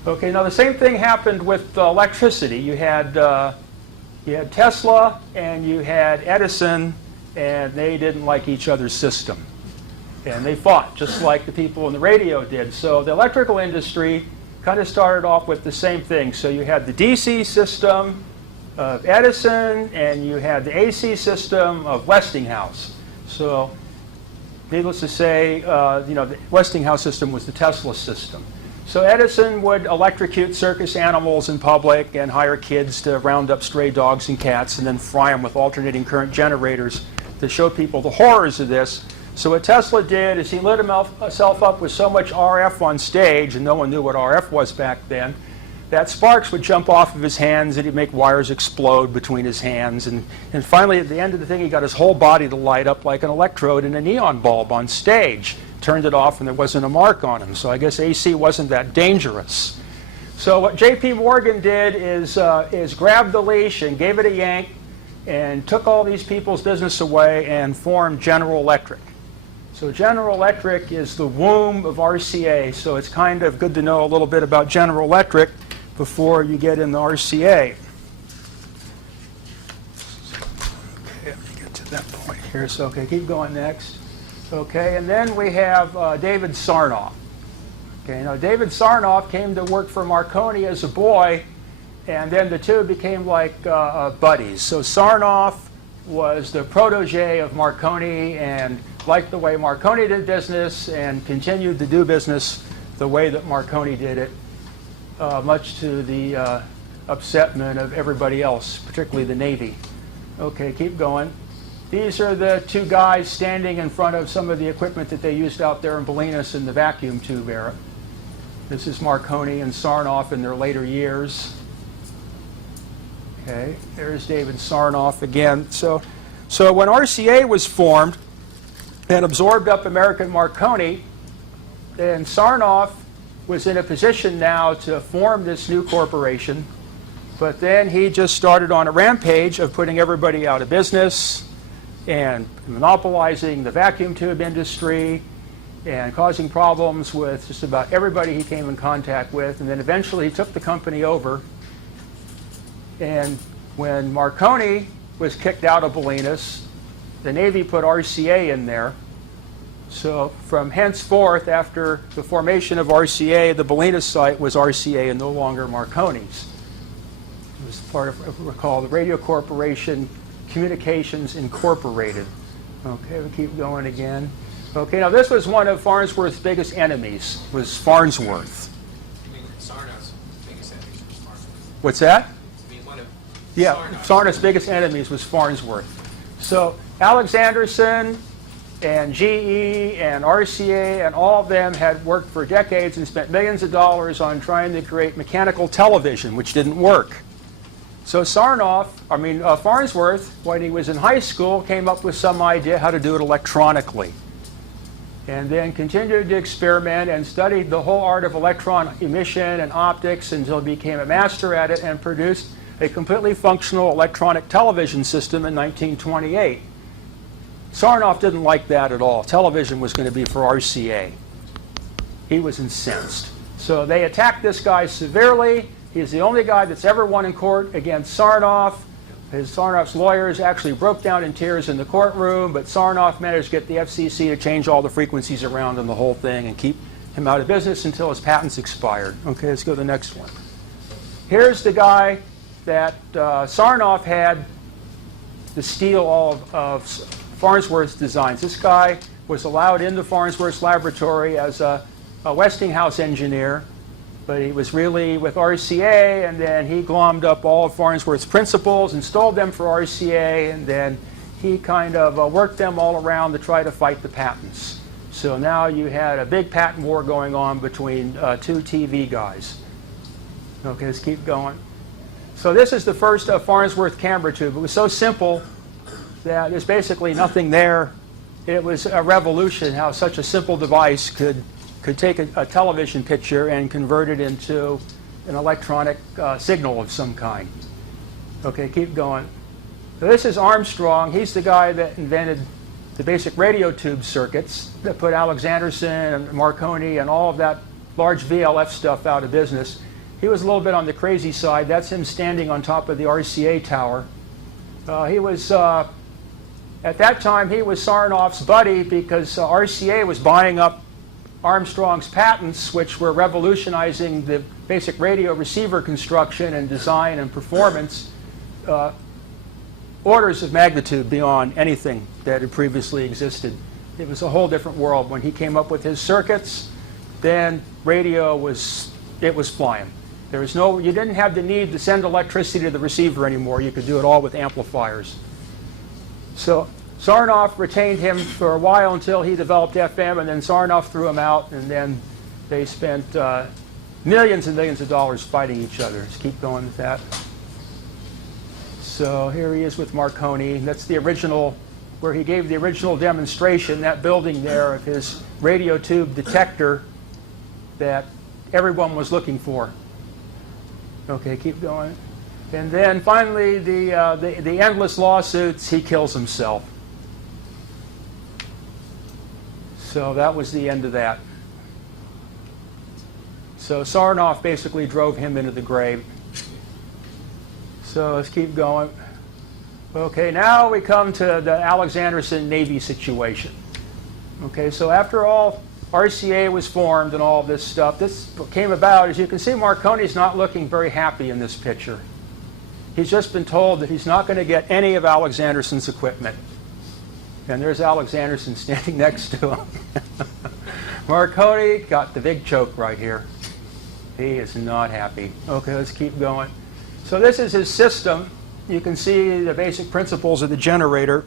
Okay, now the same thing happened with electricity. You had Tesla and you had Edison, and they didn't like each other's system. And they fought, just like the people in the radio did. So the electrical industry kind of started off with the same thing. So you had the DC system of Edison, and you had the AC system of Westinghouse. So needless to say, the Westinghouse system was the Tesla system. So Edison would electrocute circus animals in public and hire kids to round up stray dogs and cats and then fry them with alternating current generators to show people the horrors of this. So what Tesla did is he lit himself up with so much RF on stage, and no one knew what RF was back then, that sparks would jump off of his hands and he'd make wires explode between his hands. And finally, at the end of the thing, he got his whole body to light up like an electrode in a neon bulb on stage. Turned it off and there wasn't a mark on him. So I guess AC wasn't that dangerous. So what J.P. Morgan did is grab the leash and gave it a yank and took all these people's business away and formed General Electric. So General Electric is the womb of R.C.A. So it's kind of good to know a little bit about General Electric before you get into R.C.A. Okay, let me get to that point here. So, okay, keep going next. Okay, and then we have David Sarnoff. Okay, now David Sarnoff came to work for Marconi as a boy, and then the two became like buddies. So Sarnoff was the protege of Marconi and liked the way Marconi did business and continued to do business the way that Marconi did it, much to the upsetment of everybody else, particularly the Navy. Okay, keep going. These are the two guys standing in front of some of the equipment that they used out there in Bolinas in the vacuum tube era. This is Marconi and Sarnoff in their later years. Okay, there's David Sarnoff again. So when R.C.A. was formed and absorbed up American Marconi, then Sarnoff was in a position now to form this new corporation, but then he just started on a rampage of putting everybody out of business and monopolizing the vacuum tube industry and causing problems with just about everybody he came in contact with. And then eventually he took the company over. And when Marconi was kicked out of Bolinas, the Navy put R.C.A. in there. So from henceforth, after the formation of R.C.A., the Bolinas site was R.C.A. and no longer Marconi's. It was part of what we call the Radio Corporation Communications Incorporated. Okay, we keep going again. Okay, now this was one of Farnsworth's biggest enemies, was Farnsworth. I mean, Sarnoff's biggest enemy was Farnsworth. What's that? I mean, one of Yeah, Sarnoff's biggest enemies was Farnsworth. So Alexanderson and GE and R.C.A. and all of them had worked for decades and spent millions of dollars on trying to create mechanical television, which didn't work. So Farnsworth, when he was in high school, came up with some idea how to do it electronically. and then continued to experiment and studied the whole art of electron emission and optics until he became a master at it and produced a completely functional electronic television system in 1928. Sarnoff didn't like that at all. Television was going to be for R.C.A. He was incensed. So they attacked this guy severely. He's the only guy that's ever won in court against Sarnoff. Sarnoff's lawyers actually broke down in tears in the courtroom, but Sarnoff managed to get the FCC to change all the frequencies around in the whole thing and keep him out of business until his patents expired. Okay, let's go to the next one. Here's the guy that Sarnoff had to steal all of Farnsworth's designs. This guy was allowed into Farnsworth's laboratory as a Westinghouse engineer, but he was really with R.C.A., and then he glommed up all of Farnsworth's principles, installed them for R.C.A., and then he kind of worked them all around to try to fight the patents. So now you had a big patent war going on between two TV guys. Okay, let's keep going. So this is the first Farnsworth camera tube. It was so simple that there's basically nothing there. It was a revolution how such a simple device could take a television picture and convert it into an electronic signal of some kind. Okay, keep going. So this is Armstrong. He's the guy that invented the basic radio tube circuits that put Alexanderson and Marconi and all of that large VLF stuff out of business. He was a little bit on the crazy side. That's him standing on top of the R.C.A. tower. He was, at that time, he was Sarnoff's buddy because R.C.A. was buying up Armstrong's patents, which were revolutionizing the basic radio receiver construction and design and performance, orders of magnitude beyond anything that had previously existed. It was a whole different world. When he came up with his circuits, then radio was flying. There was no, you didn't have the need to send electricity to the receiver anymore. You could do it all with amplifiers. So Sarnoff retained him for a while until he developed FM, and then Sarnoff threw him out, and then they spent millions and millions of dollars fighting each other. Let's keep going with that. So here he is with Marconi. That's the original, where he gave the original demonstration, that building there of his radio tube detector that everyone was looking for. Okay, keep going. And then finally, the endless lawsuits, he kills himself. So that was the end of that. So Sarnoff basically drove him into the grave. So let's keep going. Okay, now we come to the Alexanderson Navy situation. Okay, so after all R.C.A. was formed and all this stuff, this came about. As you can see, Marconi's not looking very happy in this picture. He's just been told that he's not going to get any of Alexanderson's equipment. And there's Alexanderson standing next to him. Marconi got the big choke right here. He is not happy. Okay, let's keep going. So this is his system. You can see the basic principles of the generator.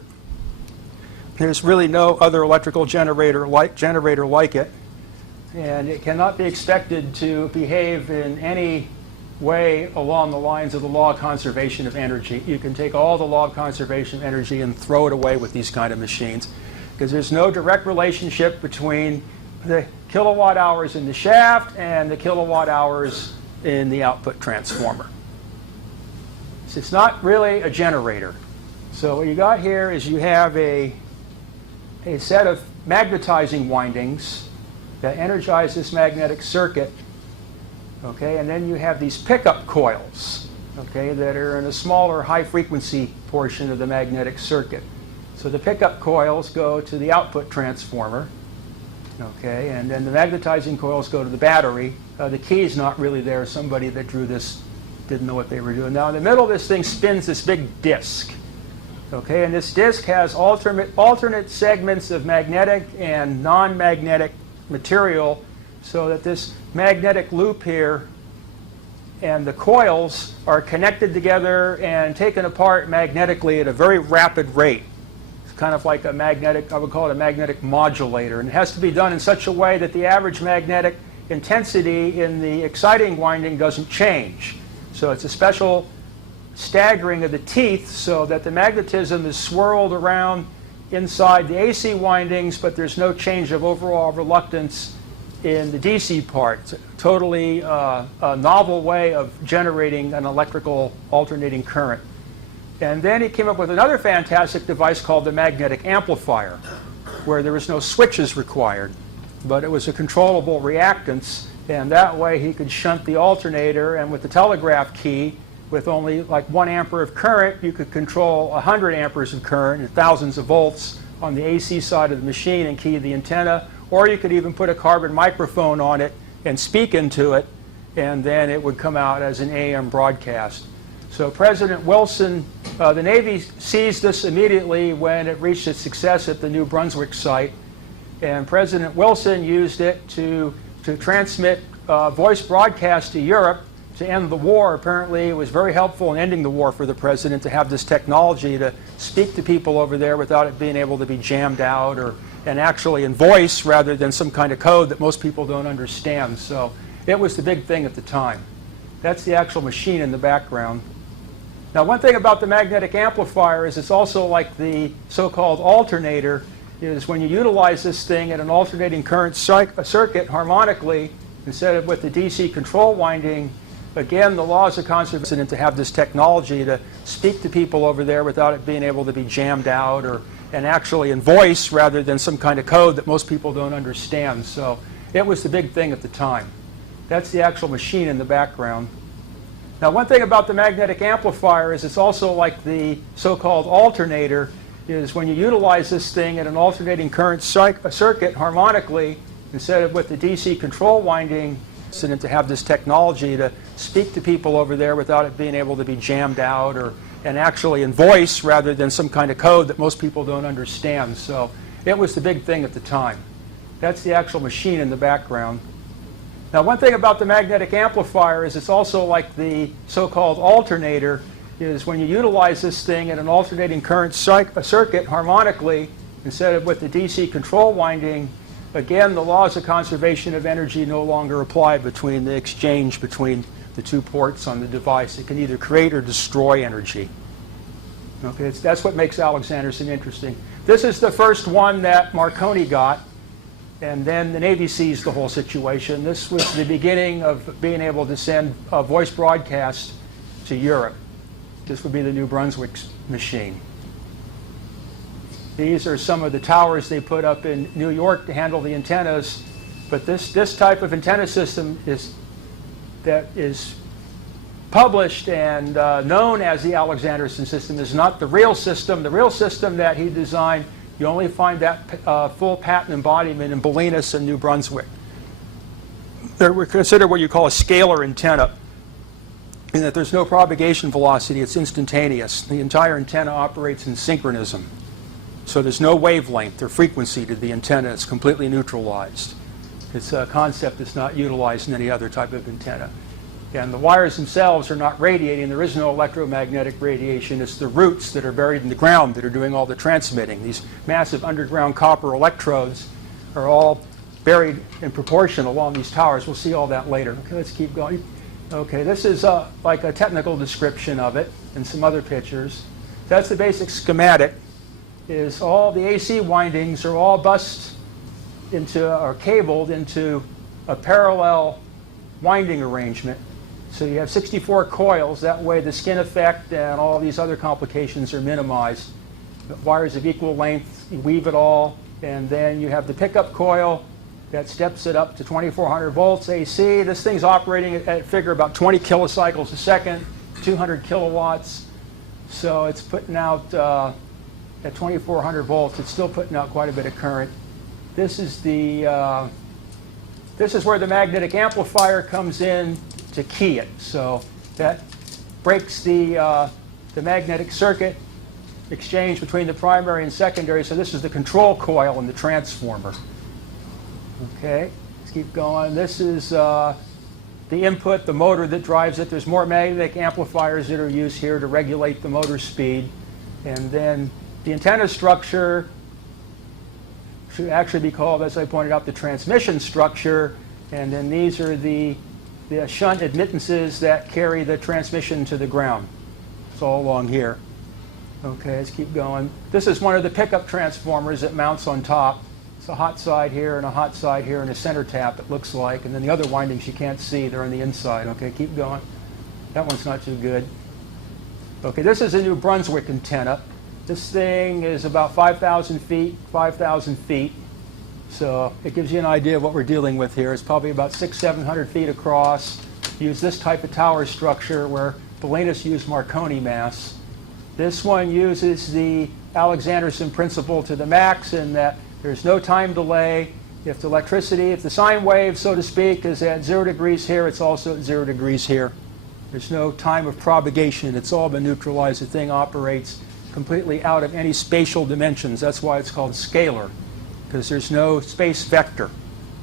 There's really no other electrical generator like it. And it cannot be expected to behave in any way along the lines of the law of conservation of energy. You can take all the law of conservation of energy and throw it away with these kind of machines, because there's no direct relationship between the kilowatt hours in the shaft and the kilowatt hours in the output transformer. So it's not really a generator. So what you got here is you have a set of magnetizing windings that energize this magnetic circuit. Okay, and then you have these pickup coils, okay, that are in a smaller high-frequency portion of the magnetic circuit. So the pickup coils go to the output transformer, okay, and then the magnetizing coils go to the battery. The key's not really there. Somebody that drew this didn't know what they were doing. Now in the middle of this thing spins this big disc, okay, and this disc has alternate segments of magnetic and non-magnetic material, so that this magnetic loop here and the coils are connected together and taken apart magnetically at a very rapid rate. It's kind of like a magnetic, I would call it a magnetic modulator. And it has to be done in such a way that the average magnetic intensity in the exciting winding doesn't change. So it's a special staggering of the teeth so that the magnetism is swirled around inside the AC windings, but there's no change of overall reluctance in the DC part. It's a totally a novel way of generating an electrical alternating current. And then he came up with another fantastic device called the magnetic amplifier, where there was no switches required, but it was a controllable reactance, and that way he could shunt the alternator, and with the telegraph key, with only like 1 ampere of current, you could control 100 amperes of current and thousands of volts on the AC side of the machine and key the antenna, or you could even put a carbon microphone on it and speak into it, and then it would come out as an AM broadcast. So President Wilson, the Navy seized this immediately when it reached its success at the New Brunswick site, and President Wilson used it to transmit voice broadcasts to Europe to end the war. Apparently it was very helpful in ending the war for the president to have this technology to speak to people over there without it being able to be jammed out, and actually in voice rather than some kind of code that most people don't understand. So it was the big thing at the time. That's the actual machine in the background. Now, one thing about the magnetic amplifier is it's also like the so-called alternator, is when you utilize this thing at an alternating current circuit harmonically, instead of with the DC control winding, again, the laws of conservation to have this technology to speak to people over there without it being able to be jammed out, and actually in voice rather than some kind of code that most people don't understand. So it was the big thing at the time. That's the actual machine in the background. Now, one thing about the magnetic amplifier is it's also like the so-called alternator, is when you utilize this thing at an alternating current circuit harmonically, instead of with the DC control winding, and to have this technology to speak to people over there without it being able to be jammed out, and actually in voice rather than some kind of code that most people don't understand. So it was the big thing at the time. That's the actual machine in the background. Now, one thing about the magnetic amplifier is it's also like the so-called alternator, is when you utilize this thing at an alternating current circuit harmonically, instead of with the DC control winding, again, the laws of conservation of energy no longer apply between the exchange between the two ports on the device. It can either create or destroy energy. Okay, that's what makes Alexanderson interesting. This is the first one that Marconi got, and then the Navy seized the whole situation. This was the beginning of being able to send a voice broadcast to Europe. This would be the New Brunswick machine. These are some of the towers they put up in New York to handle the antennas. But this type of antenna system that is published and known as the Alexanderson system is not the real system. The real system that he designed, you only find that full patent embodiment in Bolinas and New Brunswick. They're considered what you call a scalar antenna, in that there's no propagation velocity, it's instantaneous. The entire antenna operates in synchronism. So there's no wavelength or frequency to the antenna. It's completely neutralized. It's a concept that's not utilized in any other type of antenna. And the wires themselves are not radiating. There is no electromagnetic radiation. It's the roots that are buried in the ground that are doing all the transmitting. These massive underground copper electrodes are all buried in proportion along these towers. We'll see all that later. Okay, let's keep going. Okay, this is like a technical description of it and some other pictures. That's the basic schematic. Is all the AC windings are all bused into or cabled into a parallel winding arrangement. So you have 64 coils. That way the skin effect and all these other complications are minimized. The wires of equal length, you weave it all, and then you have the pickup coil that steps it up to 2400 volts AC. This thing's operating at figure about 20 kilocycles a second, 200 kilowatts. So it's putting out at 2400 volts, it's still putting out quite a bit of current. This is where the magnetic amplifier comes in to key it. So that breaks the magnetic circuit exchange between the primary and secondary. So this is the control coil in the transformer. Okay, let's keep going. This is the input, the motor that drives it. There's more magnetic amplifiers that are used here to regulate the motor speed. And then the antenna structure should actually be called, as I pointed out, the transmission structure. And then these are the shunt admittances that carry the transmission to the ground. It's all along here. Okay, let's keep going. This is one of the pickup transformers that mounts on top. It's a hot side here and a hot side here and a center tap, it looks like. And then the other windings you can't see, they're on the inside. Okay, keep going. That one's not too good. Okay, this is a New Brunswick antenna. This thing is about 5,000 feet, 5,000 feet. So it gives you an idea of what we're dealing with here. It's probably about 600-700 feet across. Use this type of tower structure where Bolinas used Marconi mass. This one uses the Alexanderson principle to the max in that there's no time delay. If the sine wave, so to speak, is at 0 degrees here, it's also at 0 degrees here. There's no time of propagation. It's all been neutralized. The thing operates completely out of any spatial dimensions. That's why it's called scalar, because there's no space vector.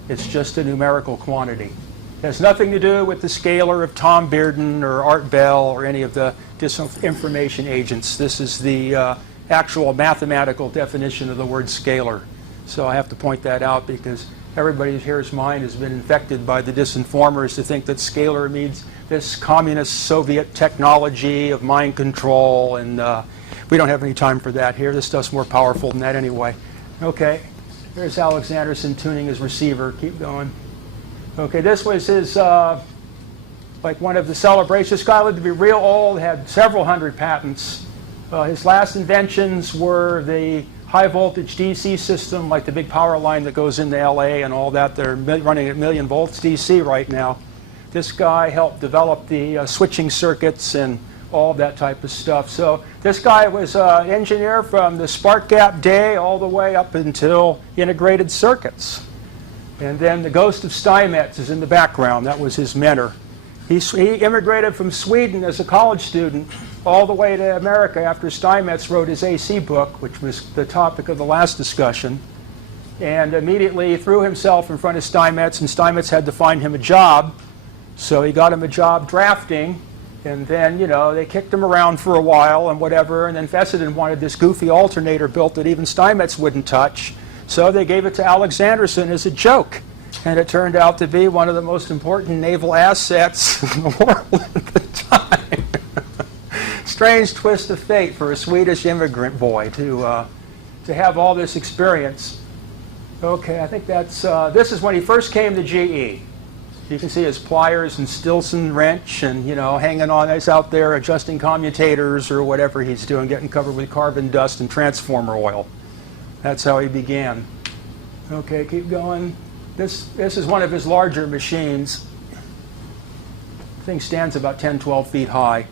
It's just a numerical quantity. It has nothing to do with the scalar of Tom Bearden or Art Bell or any of the disinformation agents. This is the actual mathematical definition of the word scalar. So I have to point that out because everybody here's mind has been infected by the disinformers to think that scalar means this communist Soviet technology of mind control, and we don't have any time for that here. This stuff's more powerful than that anyway. Okay, here's Alexanderson tuning his receiver. Keep going. Okay, this was his, like one of the celebrations. This guy lived to be real old, had several hundred patents. His last inventions were the high voltage DC system, like the big power line that goes into LA and all that. They're running at 1,000,000 volts DC right now. This guy helped develop the switching circuits and all that type of stuff. So this guy was an engineer from the spark gap day all the way up until integrated circuits. And then the ghost of Steinmetz is in the background. That was his mentor. He immigrated from Sweden as a college student all the way to America after Steinmetz wrote his AC book, which was the topic of the last discussion, and immediately threw himself in front of Steinmetz, and Steinmetz had to find him a job. So he got him a job drafting, and then, you know, they kicked him around for a while and whatever, and then Fessenden wanted this goofy alternator built that even Steinmetz wouldn't touch. So they gave it to Alexanderson as a joke, and it turned out to be one of the most important naval assets in the world at the time. Strange twist of fate for a Swedish immigrant boy to have all this experience. Okay, I think that's, this is when he first came to GE. You can see his pliers and Stilson wrench and, you know, hanging on, he's out there adjusting commutators or whatever he's doing, getting covered with carbon dust and transformer oil. That's how he began. Okay, keep going. This is one of his larger machines. The thing stands about 10, 12 feet high.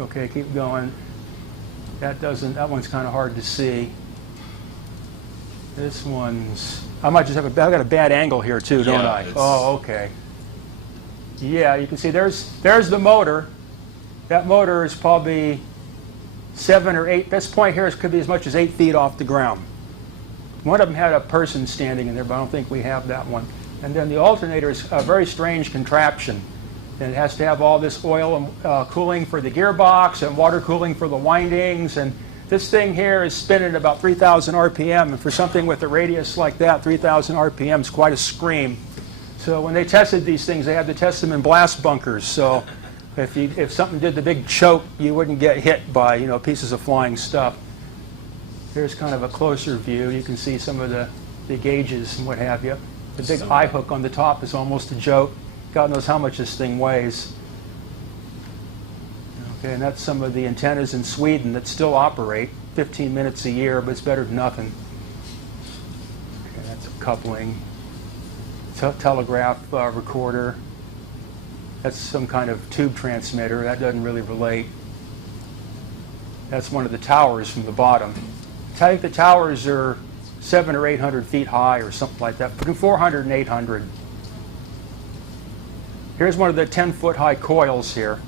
Okay, keep going. That one's kind of hard to see. This one's, I might just have I've got a bad angle here too, don't I? Oh, okay. Yeah, you can see there's the motor. That motor is probably 7 or 8, this point here could be as much as 8 feet off the ground. One of them had a person standing in there, but I don't think we have that one. And then the alternator is a very strange contraption. And it has to have all this oil and cooling for the gearbox and water cooling for the windings. And this thing here is spinning at about 3,000 RPM. And for something with a radius like that, 3,000 RPM is quite a scream. So when they tested these things, they had to test them in blast bunkers. So if something did the big choke, you wouldn't get hit by, you know, pieces of flying stuff. Here's kind of a closer view. You can see some of the gauges and what have you. The big eye hook on the top is almost a joke. God knows how much this thing weighs. Okay, and that's some of the antennas in Sweden that still operate. 15 minutes a year, but it's better than nothing. Okay, that's a coupling. Telegraph recorder. That's some kind of tube transmitter. That doesn't really relate. That's one of the towers from the bottom. I think the towers are 700 or 800 feet high or something like that, between 400 and 800. Here's one of the 10-foot high coils here.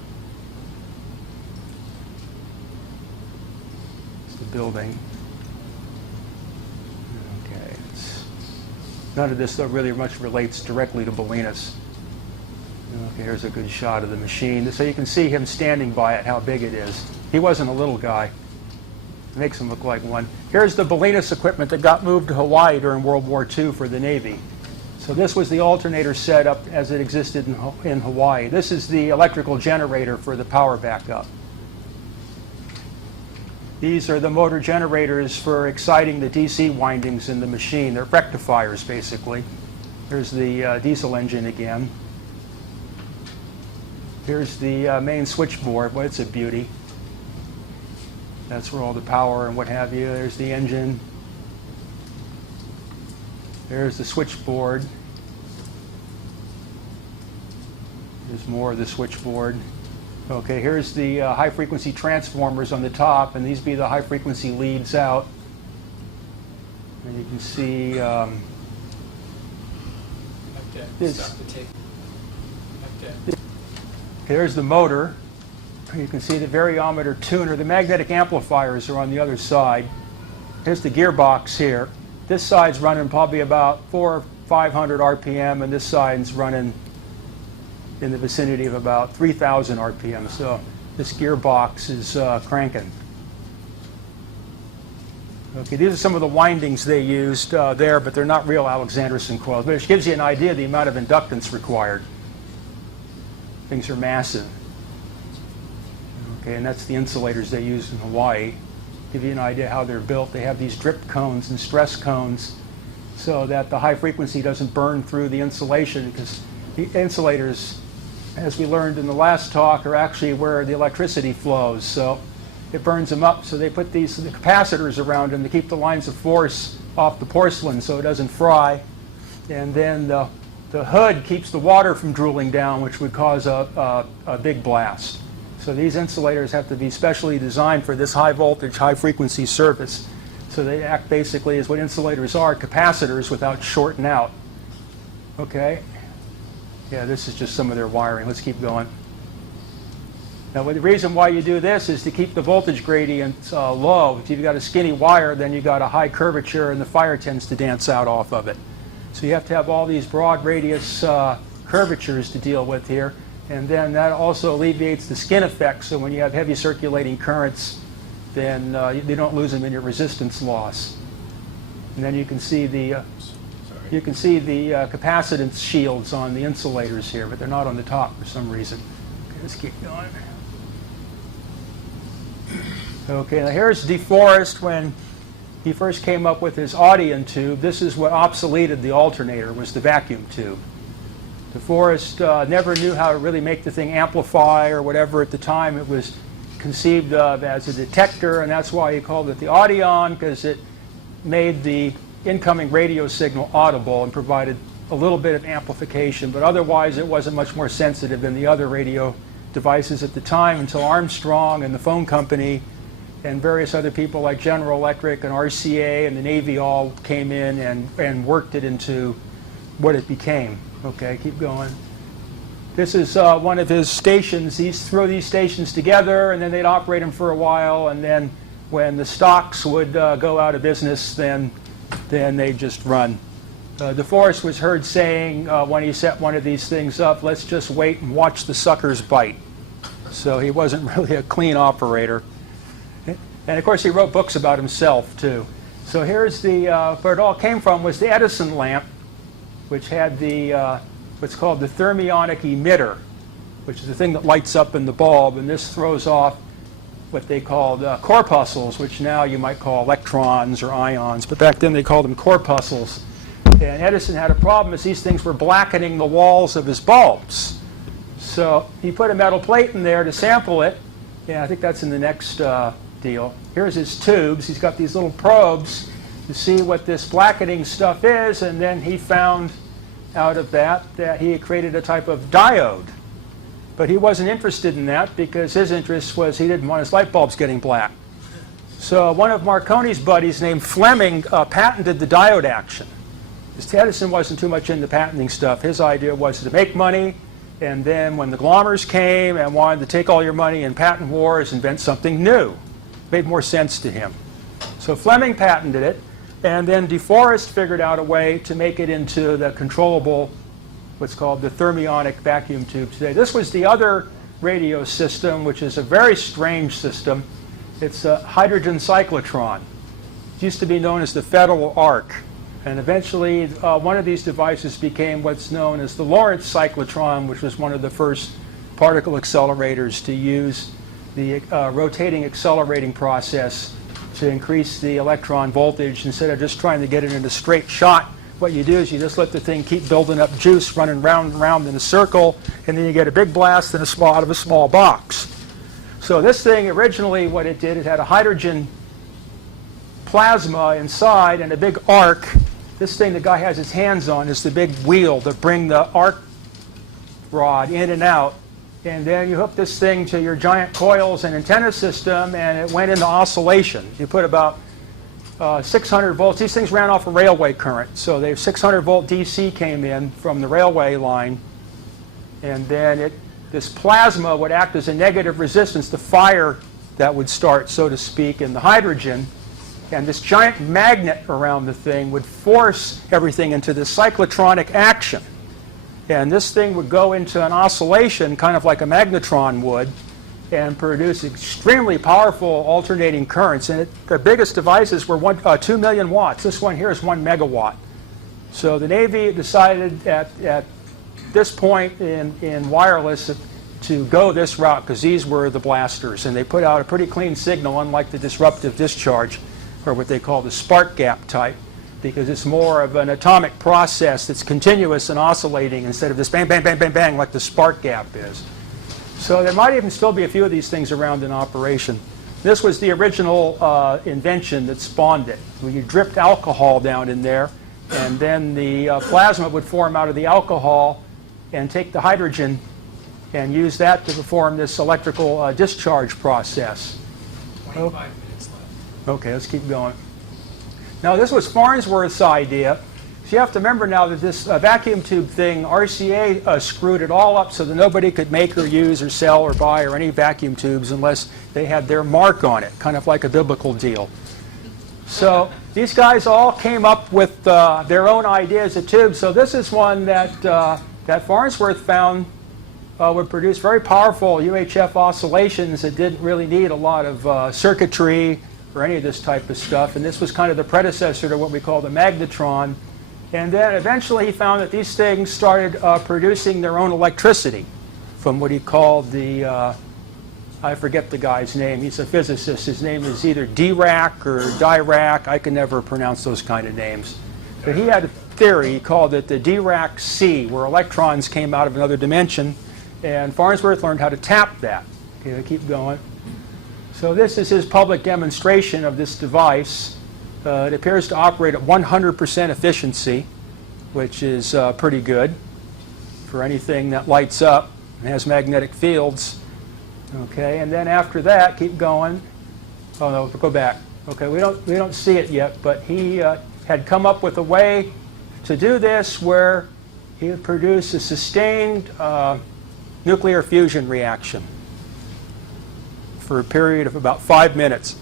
It's the building. Okay. None of this really much relates directly to Bolinas. Okay, here's a good shot of the machine. So you can see him standing by it, how big it is. He wasn't a little guy. It makes him look like one. Here's the Bolinas equipment that got moved to Hawaii during World War II for the Navy. So this was the alternator setup as it existed in Hawaii. This is the electrical generator for the power backup. These are the motor generators for exciting the DC windings in the machine. They're rectifiers, basically. Here's the diesel engine again. Here's the main switchboard. Well, it's a beauty. That's where all the power and what have you. There's the engine. There's the switchboard. There's more of the switchboard. Okay, here's the high-frequency transformers on the top, and these be the high-frequency leads out. And you can see this. Here's the motor. You can see the variometer tuner. The magnetic amplifiers are on the other side. Here's the gearbox here. This side's running probably about 400 or 500 RPM, and this side's running in the vicinity of about 3,000 RPM. So this gearbox is cranking. Okay, these are some of the windings they used there, but they're not real Alexanderson coils, but it gives you an idea of the amount of inductance required. Things are massive. Okay, and that's the insulators they used in Hawaii. Give you an idea how they're built. They have these drip cones and stress cones so that the high frequency doesn't burn through the insulation, because the insulators, as we learned in the last talk, are actually where the electricity flows. So it burns them up. So they put the capacitors around them to keep the lines of force off the porcelain so it doesn't fry. And then the hood keeps the water from drooling down, which would cause a big blast. So these insulators have to be specially designed for this high voltage, high frequency service. So they act basically as what insulators are, capacitors, without shorting out. Okay? Yeah, this is just some of their wiring. Let's keep going. Now, the reason why you do this is to keep the voltage gradient low. If you've got a skinny wire, then you've got a high curvature, and the fire tends to dance out off of it. So you have to have all these broad radius curvatures to deal with here. And then that also alleviates the skin effect. So when you have heavy circulating currents, then you don't lose them in your resistance loss. And then you can see the capacitance shields on the insulators here, but they're not on the top for some reason. Okay, let's keep going. Okay, now here's DeForest when he first came up with his Audion tube. This is what obsoleted the alternator, was the vacuum tube. DeForest never knew how to really make the thing amplify or whatever at the time. It was conceived of as a detector, and that's why he called it the Audion, because it made the incoming radio signal audible and provided a little bit of amplification, but otherwise it wasn't much more sensitive than the other radio devices at the time, until Armstrong and the phone company and various other people like General Electric and R.C.A. and the Navy all came in and worked it into what it became. Okay, keep going. This is one of his stations. He threw these stations together, and then they'd operate them for a while, and then when the stocks would go out of business, then they just run. DeForest was heard saying when he set one of these things up, let's just wait and watch the suckers bite. So he wasn't really a clean operator. And of course he wrote books about himself too. So here's where it all came from was the Edison lamp, which had the what's called the thermionic emitter, which is the thing that lights up in the bulb, and this throws off what they called corpuscles, which now you might call electrons or ions, but back then they called them corpuscles. And Edison had a problem as these things were blackening the walls of his bulbs. So he put a metal plate in there to sample it. Yeah, I think that's in the next deal. Here's his tubes. He's got these little probes to see what this blackening stuff is, and then he found out of that he had created a type of diode. But he wasn't interested in that because his interest was he didn't want his light bulbs getting black. So one of Marconi's buddies named Fleming patented the diode action. Edison wasn't too much into patenting stuff. His idea was to make money, and then when the glommers came and wanted to take all your money in patent wars, invent something new. Made more sense to him. So Fleming patented it, and then DeForest figured out a way to make it into the controllable, what's called the thermionic vacuum tube today. This was the other radio system, which is a very strange system. It's a hydrogen cyclotron. It used to be known as the Federal Arc. And eventually, one of these devices became what's known as the Lorentz cyclotron, which was one of the first particle accelerators to use the rotating accelerating process to increase the electron voltage instead of just trying to get it in a straight shot. What you do is you just let the thing keep building up juice, running round and round in a circle, and then you get a big blast out of a small box. So this thing, originally what it did, it had a hydrogen plasma inside and a big arc. This thing the guy has his hands on is the big wheel to bring the arc rod in and out. And then you hook this thing to your giant coils and antenna system, and it went into oscillation. You put about 600 volts. These things ran off a railway current. So they 600 volt DC came in from the railway line, and then this plasma would act as a negative resistance to fire that would start, so to speak, in the hydrogen. And this giant magnet around the thing would force everything into this cyclotronic action. And this thing would go into an oscillation, kind of like a magnetron would, and produce extremely powerful alternating currents. And the biggest devices were 2 million watts. This one here is 1 megawatt. So the Navy decided at this point in wireless to go this route because these were the blasters. And they put out a pretty clean signal, unlike the disruptive discharge, or what they call the spark gap type, because it's more of an atomic process that's continuous and oscillating instead of this bang, bang, bang, bang, bang like the spark gap is. So there might even still be a few of these things around in operation. This was the original invention that spawned it. You dripped alcohol down in there, and then the plasma would form out of the alcohol and take the hydrogen and use that to perform this electrical discharge process. 25 minutes left. Okay, let's keep going. Now, this was Farnsworth's idea. So you have to remember now that this vacuum tube thing, R.C.A. Screwed it all up so that nobody could make or use or sell or buy or any vacuum tubes unless they had their mark on it, kind of like a biblical deal. So these guys all came up with their own ideas of tubes. So this is one that Farnsworth found would produce very powerful UHF oscillations that didn't really need a lot of circuitry or any of this type of stuff. And this was kind of the predecessor to what we call the magnetron. And then eventually he found that these things started producing their own electricity from what he called the, I forget the guy's name, he's a physicist. His name is either Dirac or Dirac. I can never pronounce those kind of names. But he had a theory, he called it the Dirac-C, where electrons came out of another dimension. And Farnsworth learned how to tap that. Okay, keep going. So this is his public demonstration of this device. It appears to operate at 100% efficiency, which is pretty good for anything that lights up and has magnetic fields. Okay, and then after that, keep going. Oh no, go back. Okay, we don't see it yet, but he had come up with a way to do this where he would produce a sustained nuclear fusion reaction for a period of about 5 minutes.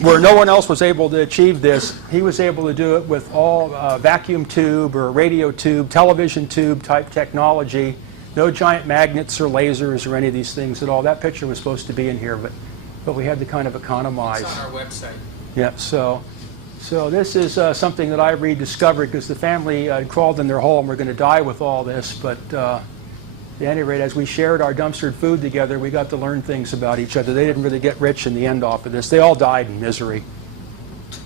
Where no one else was able to achieve this, he was able to do it with all vacuum tube or radio tube, television tube type technology. No giant magnets or lasers or any of these things at all. That picture was supposed to be in here, but we had to kind of economize. It's on our website. Yeah, so this is something that I rediscovered because the family crawled in their hole and were going to die with all this, but at any rate, as we shared our dumpstered food together, we got to learn things about each other. They didn't really get rich in the end off of this. They all died in misery.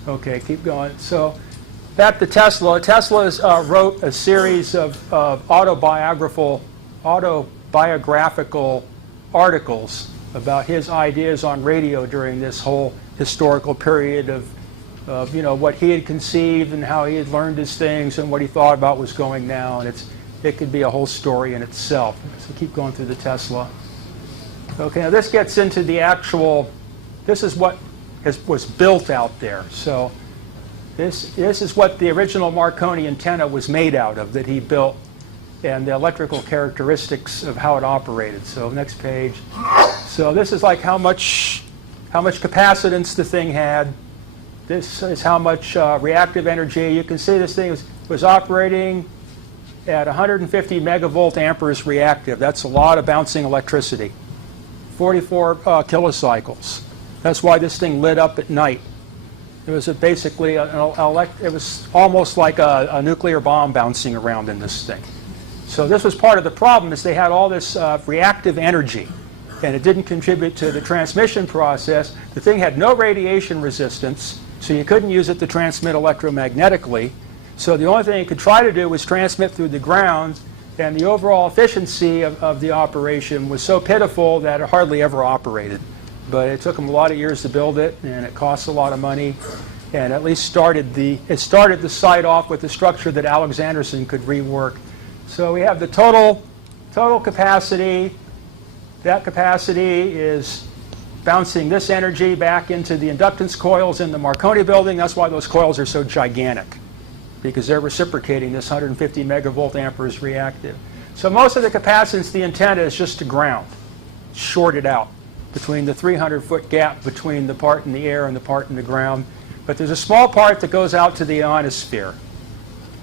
Okay, keep going. So back to Tesla. Tesla wrote a series of autobiographical articles about his ideas on radio during this whole historical period of what he had conceived and how he had learned his things and what he thought about was going now. And it could be a whole story in itself. So keep going through the Tesla. Okay, now this gets into the actual, this is what was built out there. So this is what the original Marconi antenna was made out of that he built and the electrical characteristics of how it operated. So next page. So this is like how much capacitance the thing had. This is how much reactive energy. You can see this thing was operating at 150 megavolt amperes reactive. That's a lot of bouncing electricity. 44 kilocycles. That's why this thing lit up at night. It was basically it was almost like a nuclear bomb bouncing around in this thing. So this was part of the problem, is they had all this reactive energy. and it didn't contribute to the transmission process. The thing had no radiation resistance, so you couldn't use it to transmit electromagnetically. So the only thing you could try to do was transmit through the ground, and the overall efficiency of the operation was so pitiful that it hardly ever operated. But it took them a lot of years to build it, and it cost a lot of money, and at least started the site off with the structure that Alexanderson could rework. So we have the total capacity. That capacity is bouncing this energy back into the inductance coils in the Marconi building. That's why those coils are so gigantic, because they're reciprocating this 150 megavolt amperes reactive. So most of the capacitance of the antenna is just to ground, shorted out between the 300-foot gap between the part in the air and the part in the ground. But there's a small part that goes out to the ionosphere.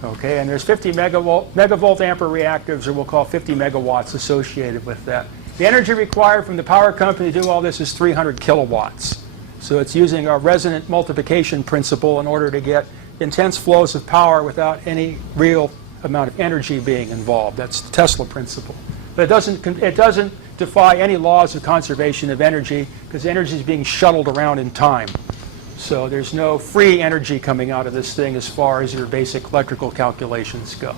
Okay, and there's 50 megavolt ampere reactives, or we'll call 50 megawatts associated with that. The energy required from the power company to do all this is 300 kilowatts. So it's using our resonant multiplication principle in order to get intense flows of power without any real amount of energy being involved. That's the Tesla principle. But it doesn't defy any laws of conservation of energy, because energy is being shuttled around in time. So there's no free energy coming out of this thing as far as your basic electrical calculations go.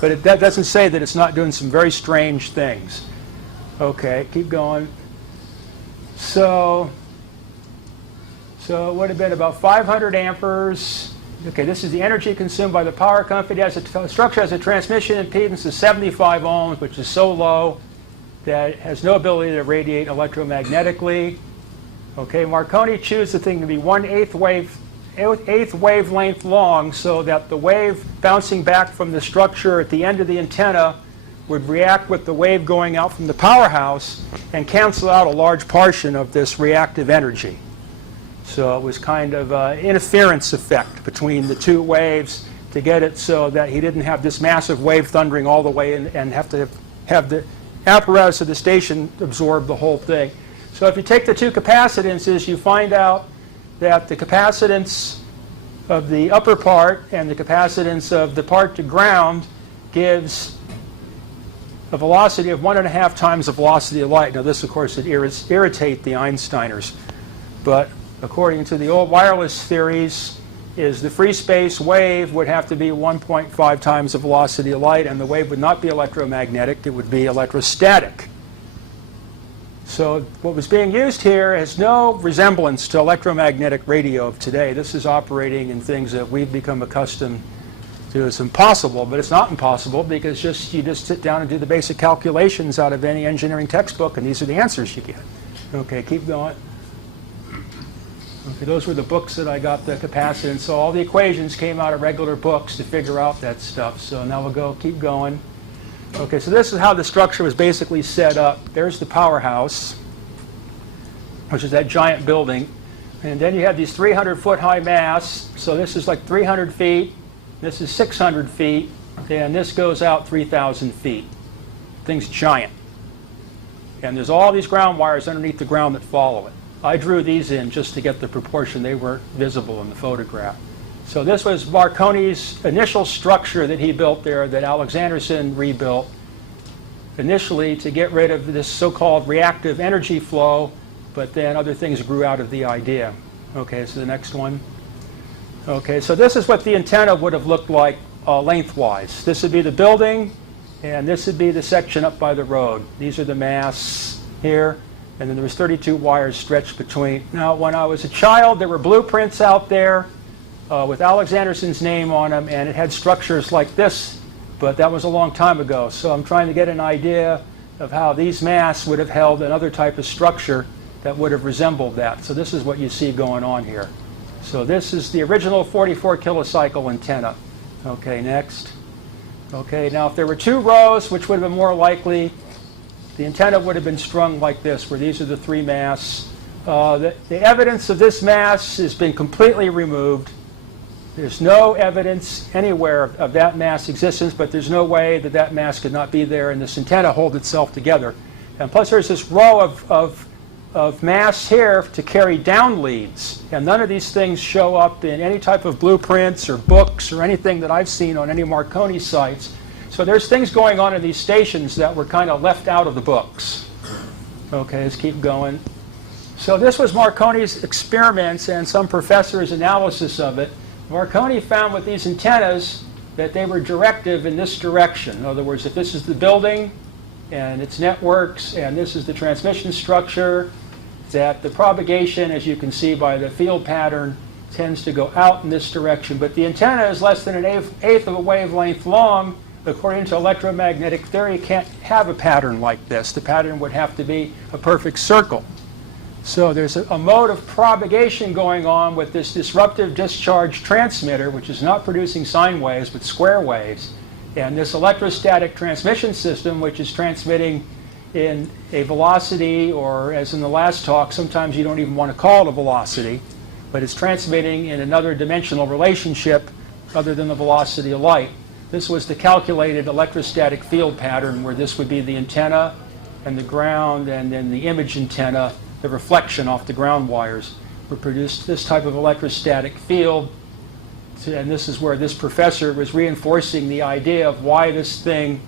But that doesn't say that it's not doing some very strange things. Okay, keep going. So it would have been about 500 amperes. Okay, this is the energy consumed by the power company. The structure has a transmission impedance of 75 ohms, which is so low that it has no ability to radiate electromagnetically. Okay, Marconi chooses the thing to be 1/8 wavelength long, so that the wave bouncing back from the structure at the end of the antenna would react with the wave going out from the powerhouse and cancel out a large portion of this reactive energy. So it was kind of an interference effect between the two waves to get it so that he didn't have this massive wave thundering all the way in and have to have the apparatus of the station absorb the whole thing. So if you take the two capacitances, you find out that the capacitance of the upper part and the capacitance of the part to ground gives a velocity of 1.5 times the velocity of light. Now this, of course, would irritate the Einsteiners. But according to the old wireless theories, is the free space wave would have to be 1.5 times the velocity of light, and the wave would not be electromagnetic, it would be electrostatic. So what was being used here has no resemblance to electromagnetic radio of today. This is operating in things that we've become accustomed to as impossible, but it's not impossible, because you just sit down and do the basic calculations out of any engineering textbook, and these are the answers you get. Okay, keep going. Okay, those were the books that I got the capacitance. So all the equations came out of regular books to figure out that stuff. So now we'll keep going. Okay, so this is how the structure was basically set up. There's the powerhouse, which is that giant building. And then you have these 300-foot high masts. So this is like 300 feet. This is 600 feet. And this goes out 3,000 feet. Thing's giant. And there's all these ground wires underneath the ground that follow it. I drew these in just to get the proportion. They weren't visible in the photograph. So this was Marconi's initial structure that he built there, that Alexanderson rebuilt initially to get rid of this so-called reactive energy flow, but then other things grew out of the idea. Okay, so the next one. Okay, so this is what the antenna would have looked like lengthwise. This would be the building, and this would be the section up by the road. These are the masts here, and then there was 32 wires stretched between. Now, when I was a child, there were blueprints out there with Alexanderson's name on them, and it had structures like this, but that was a long time ago. So I'm trying to get an idea of how these masts would have held another type of structure that would have resembled that. So this is what you see going on here. So this is the original 44 kilocycle antenna. Okay, next. Okay, now if there were two rows, which would have been more likely, the antenna would have been strung like this, where these are the three masts. The evidence of this mast has been completely removed. There's no evidence anywhere of that mast's existence, but there's no way that that mast could not be there and this antenna hold itself together. And plus there's this row of masts here to carry down leads. And none of these things show up in any type of blueprints or books or anything that I've seen on any Marconi sites. So there's things going on in these stations that were kind of left out of the books. Okay, let's keep going. So this was Marconi's experiments and some professor's analysis of it. Marconi found with these antennas that they were directive in this direction. In other words, if this is the building and its networks and this is the transmission structure, that the propagation, as you can see by the field pattern, tends to go out in this direction. But the antenna is less than an eighth of a wavelength long. According to electromagnetic theory, you can't have a pattern like this. The pattern would have to be a perfect circle. So there's a mode of propagation going on with this disruptive discharge transmitter, which is not producing sine waves but square waves, and this electrostatic transmission system, which is transmitting in a velocity, or as in the last talk, sometimes you don't even want to call it a velocity, but it's transmitting in another dimensional relationship other than the velocity of light. This was the calculated electrostatic field pattern where this would be the antenna and the ground, and then the image antenna, the reflection off the ground wires, would produce this type of electrostatic field. And this is where this professor was reinforcing the idea of why this thing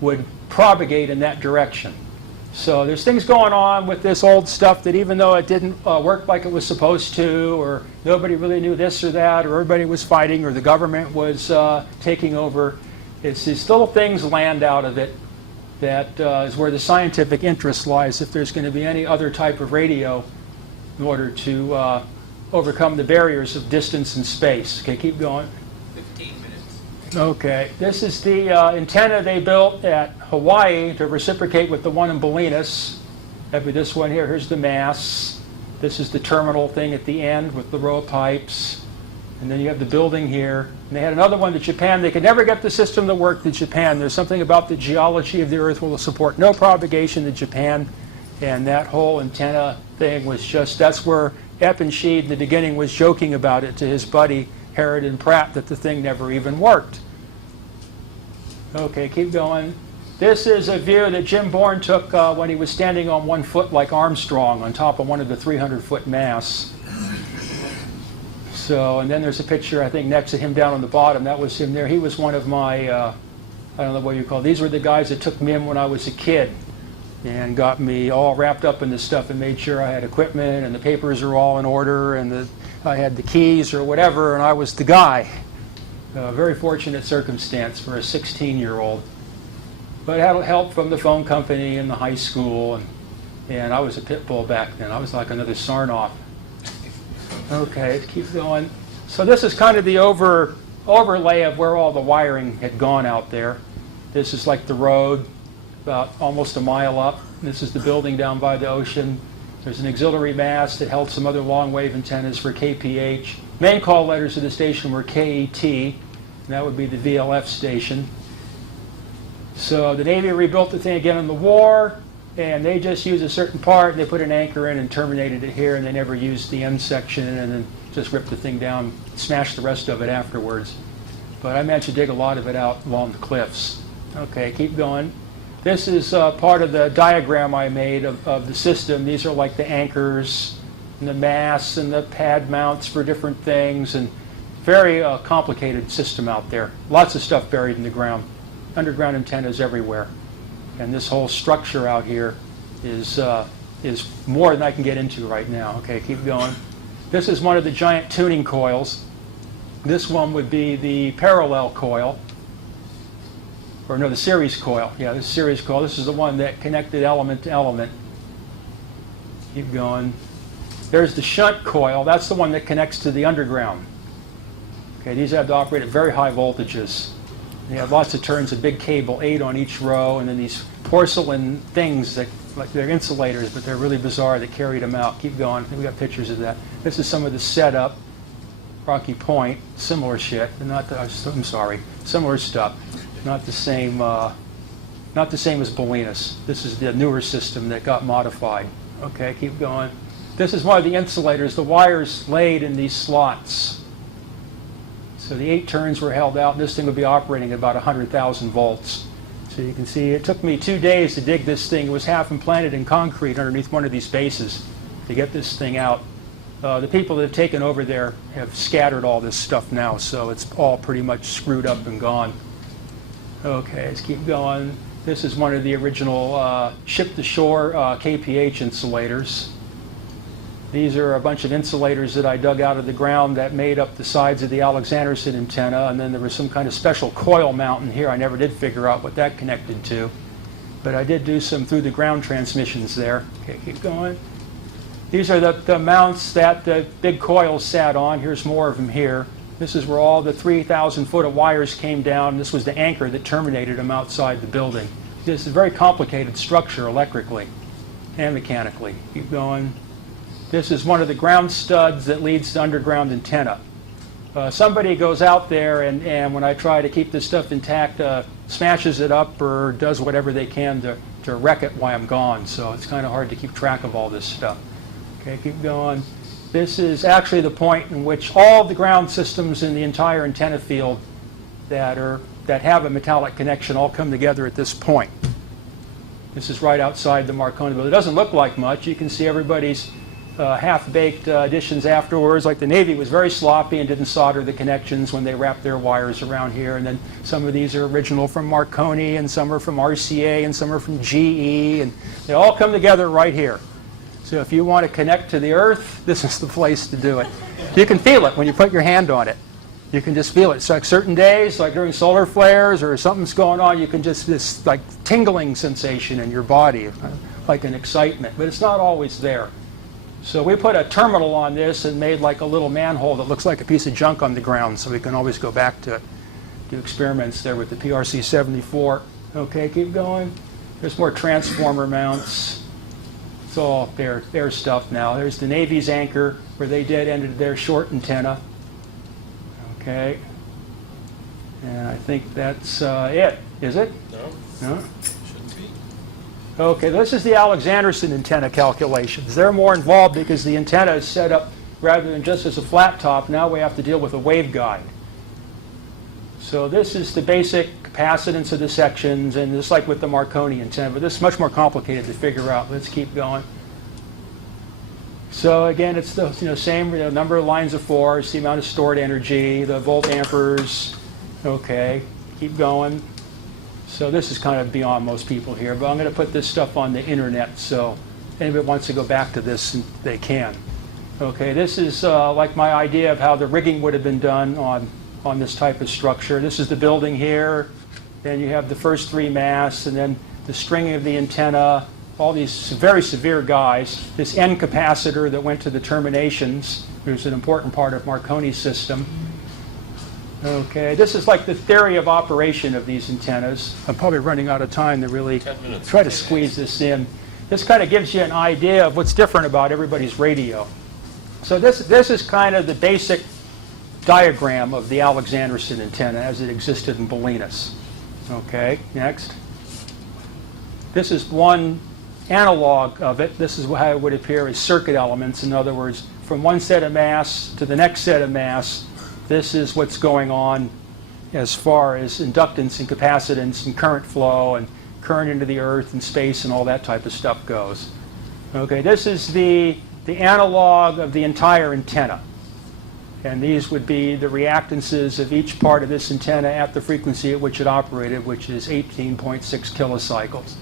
would propagate in that direction. So there's things going on with this old stuff that even though it didn't work like it was supposed to, or nobody really knew this or that, or everybody was fighting, or the government was taking over, it's these little things land out of it that is where the scientific interest lies, if there's going to be any other type of radio in order to overcome the barriers of distance and space. Okay, keep going. 15 minutes. Okay, this is the antenna they built at Hawaii to reciprocate with the one in Bolinas. That'd be this one here. Here's the mass. This is the terminal thing at the end with the row of pipes. And then you have the building here. And they had another one to Japan. They could never get the system to work in Japan. There's something about the geology of the Earth will support no propagation to Japan. And that whole antenna thing was just, that's where Eppensheed in the beginning was joking about it to his buddy Harridan Pratt, that the thing never even worked. Okay, keep going. This is a view that Jim Bourne took when he was standing on one foot like Armstrong on top of one of the 300-foot masts. So, and then there's a picture, I think, next to him down on the bottom. That was him there. He was one of my, I don't know what you call it. These were the guys that took me in when I was a kid and got me all wrapped up in this stuff and made sure I had equipment and the papers are all in order and I had the keys or whatever, and I was the guy. A very fortunate circumstance for a 16-year-old. But I had help from the phone company and the high school, and I was a pit bull back then. I was like another Sarnoff. Okay, keep going. So this is kind of the overlay of where all the wiring had gone out there. This is like the road, about almost a mile up. This is the building down by the ocean. There's an auxiliary mast that held some other long wave antennas for KPH. Main call letters of the station were KET, and that would be the VLF station. So the Navy rebuilt the thing again in the war, and they just used a certain part, and they put an anchor in and terminated it here, and they never used the end section, and then just ripped the thing down, smashed the rest of it afterwards. But I managed to dig a lot of it out along the cliffs. Okay, keep going. This is part of the diagram I made of the system. These are like the anchors, and the masts, and the pad mounts for different things, and very complicated system out there. Lots of stuff buried in the ground. Underground antennas everywhere. And this whole structure out here is more than I can get into right now. Okay, keep going. This is one of the giant tuning coils. This one would be the parallel coil. Or no, the series coil. Yeah, this series coil. This is the one that connected element to element. Keep going. There's the shunt coil. That's the one that connects to the underground. Okay, these have to operate at very high voltages. They have lots of turns, a big cable, 8 on each row, and then these porcelain things that, like they're insulators, but they're really bizarre, that carried them out. Keep going. We got pictures of that. This is some of the setup. Rocky Point, similar shit. Not the, I'm sorry, similar stuff. Not the same as Bolinas. This is the newer system that got modified. Okay, keep going. This is one of the insulators. The wires laid in these slots. So the 8 turns were held out, and this thing would be operating at about 100,000 volts. So you can see it took me 2 days to dig this thing. It was half implanted in concrete underneath one of these bases to get this thing out. The people that have taken over there have scattered all this stuff now, so it's all pretty much screwed up and gone. Okay, let's keep going. This is one of the original ship-to-shore KPH insulators. These are a bunch of insulators that I dug out of the ground that made up the sides of the Alexanderson antenna, and then there was some kind of special coil mounting here. I never did figure out what that connected to, but I did do some through-the-ground transmissions there. Okay, keep going. These are the mounts that the big coils sat on. Here's more of them here. This is where all the 3,000 foot of wires came down. This was the anchor that terminated them outside the building. This is a very complicated structure electrically and mechanically. Keep going. This is one of the ground studs that leads to underground antenna. Somebody goes out there and when I try to keep this stuff intact, smashes it up or does whatever they can to wreck it while I'm gone. So it's kind of hard to keep track of all this stuff. Okay, keep going. This is actually the point in which all the ground systems in the entire antenna field that have a metallic connection all come together at this point. This is right outside the Marconi building. It doesn't look like much. You can see everybody's half-baked additions afterwards. Like the Navy was very sloppy and didn't solder the connections when they wrapped their wires around here. And then some of these are original from Marconi, and some are from R.C.A, and some are from GE, and they all come together right here. So if you want to connect to the Earth, this is the place to do it. You can feel it when you put your hand on it. You can just feel it. It's like certain days, like during solar flares or something's going on, you can just, this like tingling sensation in your body, like an excitement, but it's not always there. So we put a terminal on this and made like a little manhole that looks like a piece of junk on the ground, so we can always go back to it. Do experiments there with the PRC-74. Okay, keep going. There's more transformer mounts. It's all their stuff now. There's the Navy's anchor where they ended their short antenna. Okay. And I think that's it. Is it? No? No? Shouldn't be. Okay, this is the Alexanderson antenna calculations. They're more involved because the antenna is set up rather than just as a flat top. Now we have to deal with a waveguide. So this is the basic capacitance of the sections, and just like with the Marconi antenna, but this is much more complicated to figure out. Let's keep going. So again, it's the same number of lines of force, the amount of stored energy, the volt amperes. Okay, keep going. So this is kind of beyond most people here, but I'm going to put this stuff on the internet, so anybody wants to go back to this, they can. Okay, this is like my idea of how the rigging would have been done on this type of structure. This is the building here, then you have the first three masts, and then the stringing of the antenna, all these very severe guys, this N capacitor that went to the terminations, which is an important part of Marconi's system. Okay, this is like the theory of operation of these antennas. I'm probably running out of time to really 10 minutes. try to squeeze this in. This kind of gives you an idea of what's different about everybody's radio. So this is kind of the basic diagram of the Alexanderson antenna as it existed in Bolinas. Okay, next. This is one analog of it. This is how it would appear as circuit elements. In other words, from one set of mass to the next set of mass, this is what's going on as far as inductance and capacitance and current flow and current into the earth and space and all that type of stuff goes. Okay, this is the analog of the entire antenna. And these would be the reactances of each part of this antenna at the frequency at which it operated, which is 18.6 kilocycles.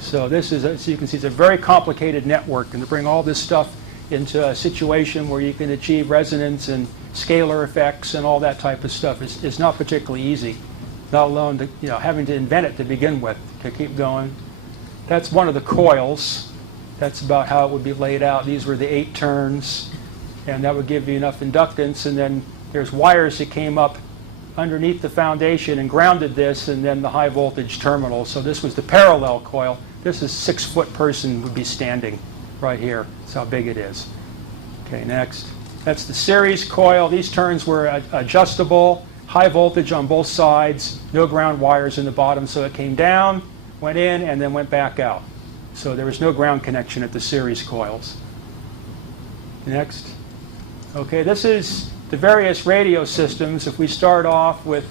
So this is, as you can see, it's a very complicated network, and to bring all this stuff into a situation where you can achieve resonance and scalar effects and all that type of stuff is not particularly easy, not alone to, having to invent it to begin with. To keep going. That's one of the coils. That's about how it would be laid out. These were the 8 turns, and that would give you enough inductance, and then there's wires that came up underneath the foundation and grounded this, and then the high voltage terminal. So this was the parallel coil. This is a 6-foot person would be standing right here. That's how big it is. Okay, next. That's the series coil. These turns were adjustable, high voltage on both sides, no ground wires in the bottom, so it came down, went in, and then went back out. So there was no ground connection at the series coils. Next. Okay, this is the various radio systems. If we start off with,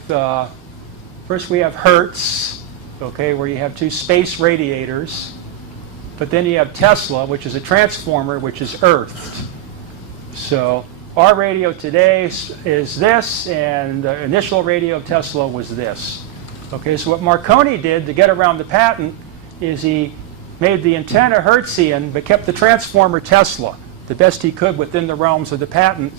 first we have Hertz, okay, where you have 2 space radiators. But then you have Tesla, which is a transformer, which is earthed. So our radio today is this, and the initial radio of Tesla was this. Okay, so what Marconi did to get around the patent is he made the antenna Hertzian but kept the transformer Tesla, the best he could within the realms of the patent.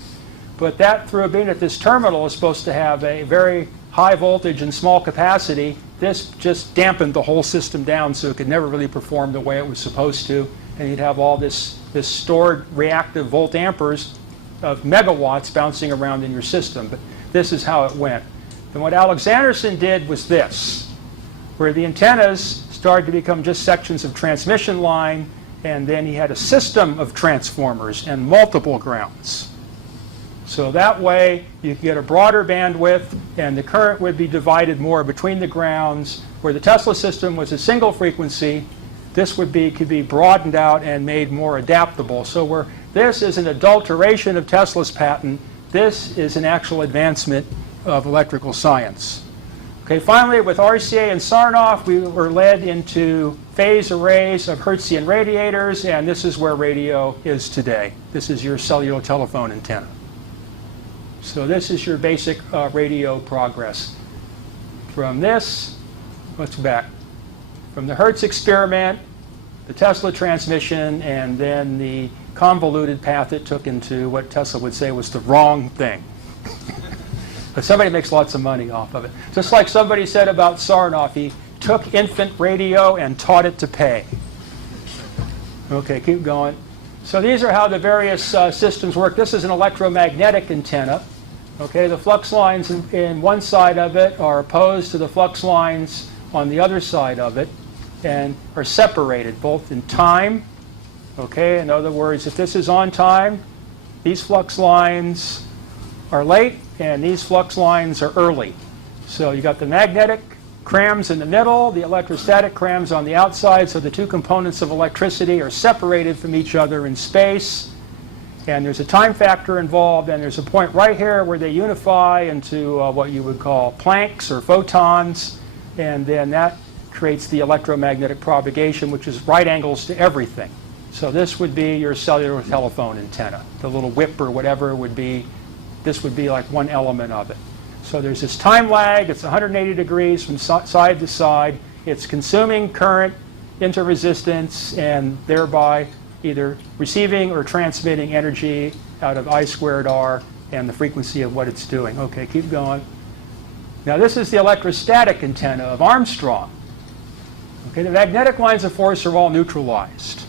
But that, through being at this terminal, is supposed to have a very high voltage and small capacity. This just dampened the whole system down so it could never really perform the way it was supposed to. And you'd have all this stored reactive volt amperes of megawatts bouncing around in your system. But this is how it went. And what Alexanderson did was this, where the antennas started to become just sections of transmission line, and then he had a system of transformers and multiple grounds. So that way you could get a broader bandwidth, and the current would be divided more between the grounds. Where the Tesla system was a single frequency, this could be broadened out and made more adaptable. So where this is an adulteration of Tesla's patent, this is an actual advancement of electrical science. Okay, finally, with R.C.A. and Sarnoff, we were led into phase arrays of Hertzian radiators, and this is where radio is today. This is your cellular telephone antenna. So this is your basic radio progress. From this, let's back. From the Hertz experiment, the Tesla transmission, and then the convoluted path it took into what Tesla would say was the wrong thing. But somebody makes lots of money off of it. Just like somebody said about Sarnoff, he took infant radio and taught it to pay. Okay, keep going. So these are how the various systems work. This is an electromagnetic antenna. Okay, the flux lines in one side of it are opposed to the flux lines on the other side of it and are separated both in time. Okay, in other words, if this is on time, these flux lines are late and these flux lines are early. So you got the magnetic crams in the middle, the electrostatic crams on the outside, so the two components of electricity are separated from each other in space. And there's a time factor involved, and there's a point right here where they unify into what you would call Plancks or photons, and then that creates the electromagnetic propagation, which is right angles to everything. So this would be your cellular telephone antenna. The little whip or whatever would be, this would be like one element of it. So there's this time lag. It's 180 degrees from side to side. It's consuming current into resistance and thereby either receiving or transmitting energy out of I squared R and the frequency of what it's doing. Okay, keep going. Now this is the electrostatic antenna of Armstrong. Okay, the magnetic lines of force are all neutralized.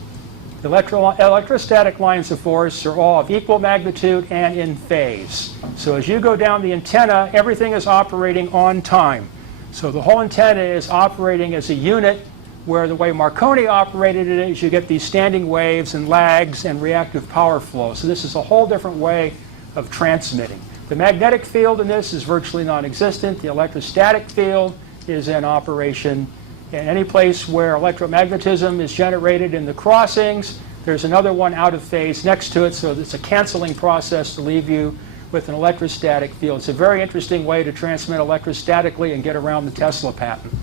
The electrostatic lines of force are all of equal magnitude and in phase. So as you go down the antenna, everything is operating on time. So the whole antenna is operating as a unit, where the way Marconi operated it is you get these standing waves and lags and reactive power flow. So this is a whole different way of transmitting. The magnetic field in this is virtually non-existent. The electrostatic field is in operation. And any place where electromagnetism is generated in the crossings, there's another one out of phase next to it, so it's a canceling process to leave you with an electrostatic field. It's a very interesting way to transmit electrostatically and get around the Tesla patent.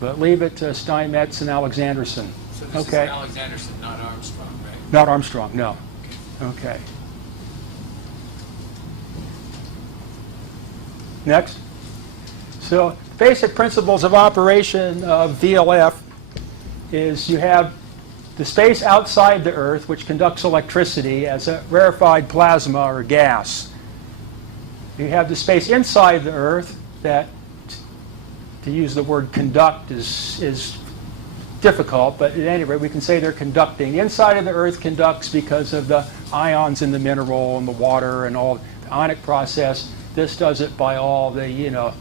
But leave it to Steinmetz and Alexanderson. So this Okay. is Alexanderson, not Armstrong, right? Not Armstrong, no. Okay. Next. So basic principles of operation of VLF is you have the space outside the Earth, which conducts electricity as a rarefied plasma or gas. You have the space inside the Earth that, to use the word conduct is difficult, but at any rate we can say they're conducting. The inside of the Earth conducts because of the ions in the mineral and the water and all the ionic process. This does it by all the,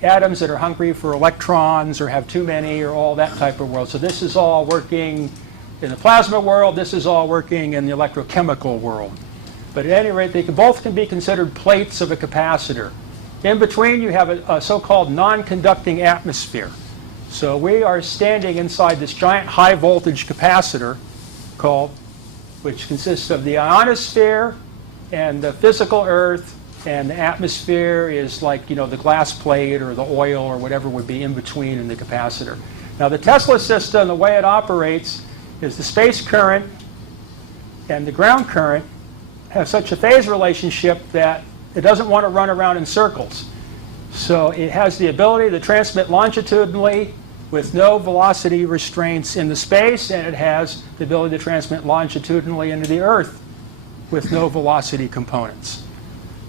atoms that are hungry for electrons or have too many or all that type of world. So this is all working in the plasma world. This is all working in the electrochemical world. But at any rate, both can be considered plates of a capacitor. In between, you have a so-called non-conducting atmosphere. So we are standing inside this giant high-voltage capacitor which consists of the ionosphere and the physical Earth, and the atmosphere is like, the glass plate or the oil or whatever would be in between in the capacitor. Now the Tesla system, the way it operates is the space current and the ground current have such a phase relationship that it doesn't want to run around in circles. So it has the ability to transmit longitudinally with no velocity restraints in the space, and it has the ability to transmit longitudinally into the Earth with no velocity components.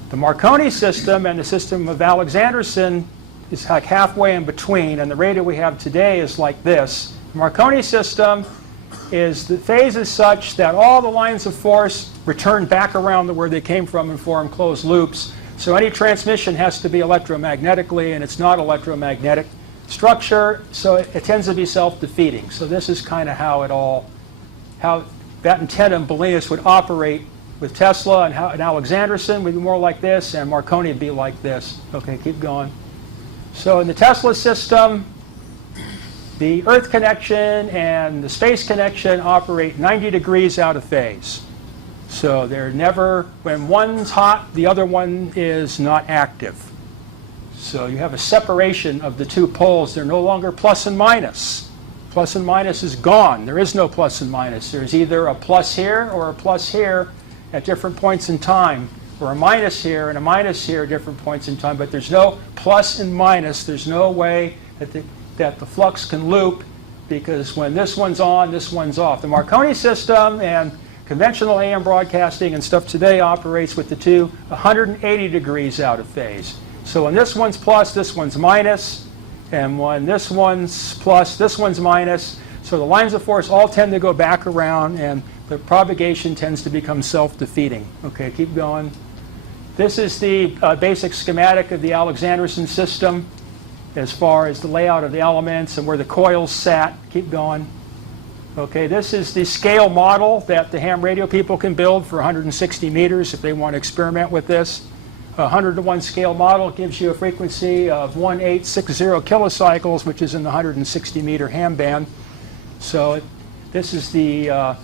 The Marconi system and the system of Alexanderson is like halfway in between, and the radio we have today is like this. The Marconi system is the phase is such that all the lines of force return back around to where they came from and form closed loops. So any transmission has to be electromagnetically, and it's not electromagnetic structure, so it tends to be self-defeating. So this is kind of how that antenna in Bolinas would operate with Tesla, and how an Alexanderson would be more like this, and Marconi would be like this. Okay, keep going. So in the Tesla system, the Earth connection and the space connection operate 90 degrees out of phase. So they're never, when one's hot, the other one is not active. So you have a separation of the two poles. They're no longer plus and minus. Plus and minus is gone. There is no plus and minus. There's either a plus here or a plus here at different points in time, or a minus here and a minus here at different points in time, but there's no plus and minus. There's no way that the flux can loop, because when this one's on, this one's off. The Marconi system and conventional AM broadcasting and stuff today operates with the two 180 degrees out of phase. So when this one's plus, this one's minus, and when this one's plus, this one's minus. So the lines of force all tend to go back around, and the propagation tends to become self-defeating. Okay, keep going. This is the basic schematic of the Alexanderson system as far as the layout of the elements and where the coils sat. Keep going. Okay, this is the scale model that the ham radio people can build for 160 meters if they want to experiment with this. A 100-to-1 scale model gives you a frequency of 1860 kilocycles, which is in the 160-meter ham band. So this is the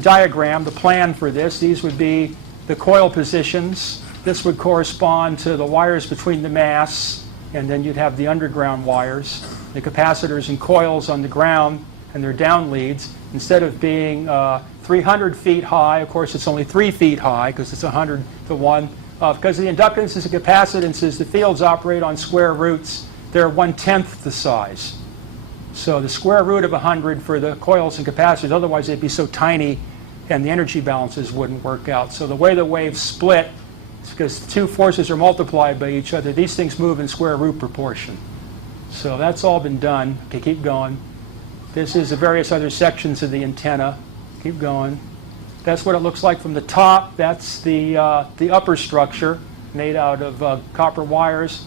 diagram, the plan for this. These would be the coil positions. This would correspond to the wires between the masts, and then you'd have the underground wires, the capacitors and coils on the ground, and their down leads. Instead of being 300 feet high, of course it's only 3 feet high because it's 100 to 1. Because of the inductances and capacitances, the fields operate on square roots. They're 1/10 the size. So the square root of 100 for the coils and capacitors, otherwise they'd be so tiny and the energy balances wouldn't work out. So the way the waves split is because the two forces are multiplied by each other. These things move in square root proportion. So that's all been done. Okay, keep going. This is the various other sections of the antenna. Keep going. That's what it looks like from the top. That's the upper structure made out of copper wires.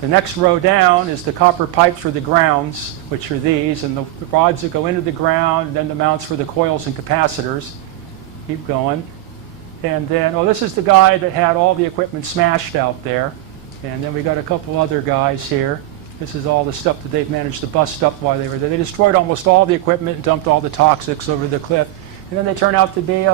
The next row down is the copper pipes for the grounds, which are these, and the rods that go into the ground, and then the mounts for the coils and capacitors. Keep going. And then, oh, this is the guy that had all the equipment smashed out there. And then we got a couple other guys here. This is all the stuff that they've managed to bust up while they were there. They destroyed almost all the equipment and dumped all the toxics over the cliff. And then they turn out to be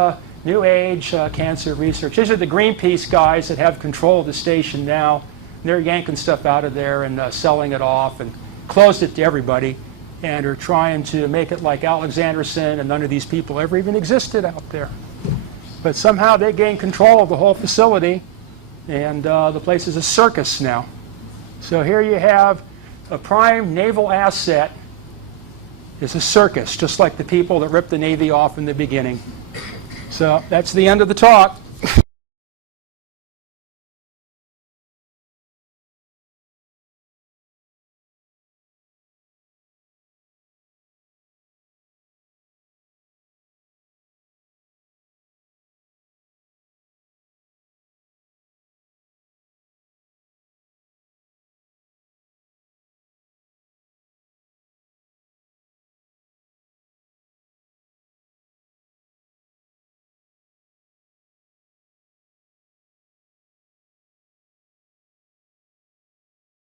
new age cancer research. These are the Greenpeace guys that have control of the station now. They're yanking stuff out of there and selling it off and closed it to everybody, and are trying to make it like Alexanderson, and none of these people ever even existed out there. But somehow they gained control of the whole facility, and the place is a circus now. So here you have a prime naval asset is a circus, just like the people that ripped the Navy off in the beginning. So that's the end of the talk.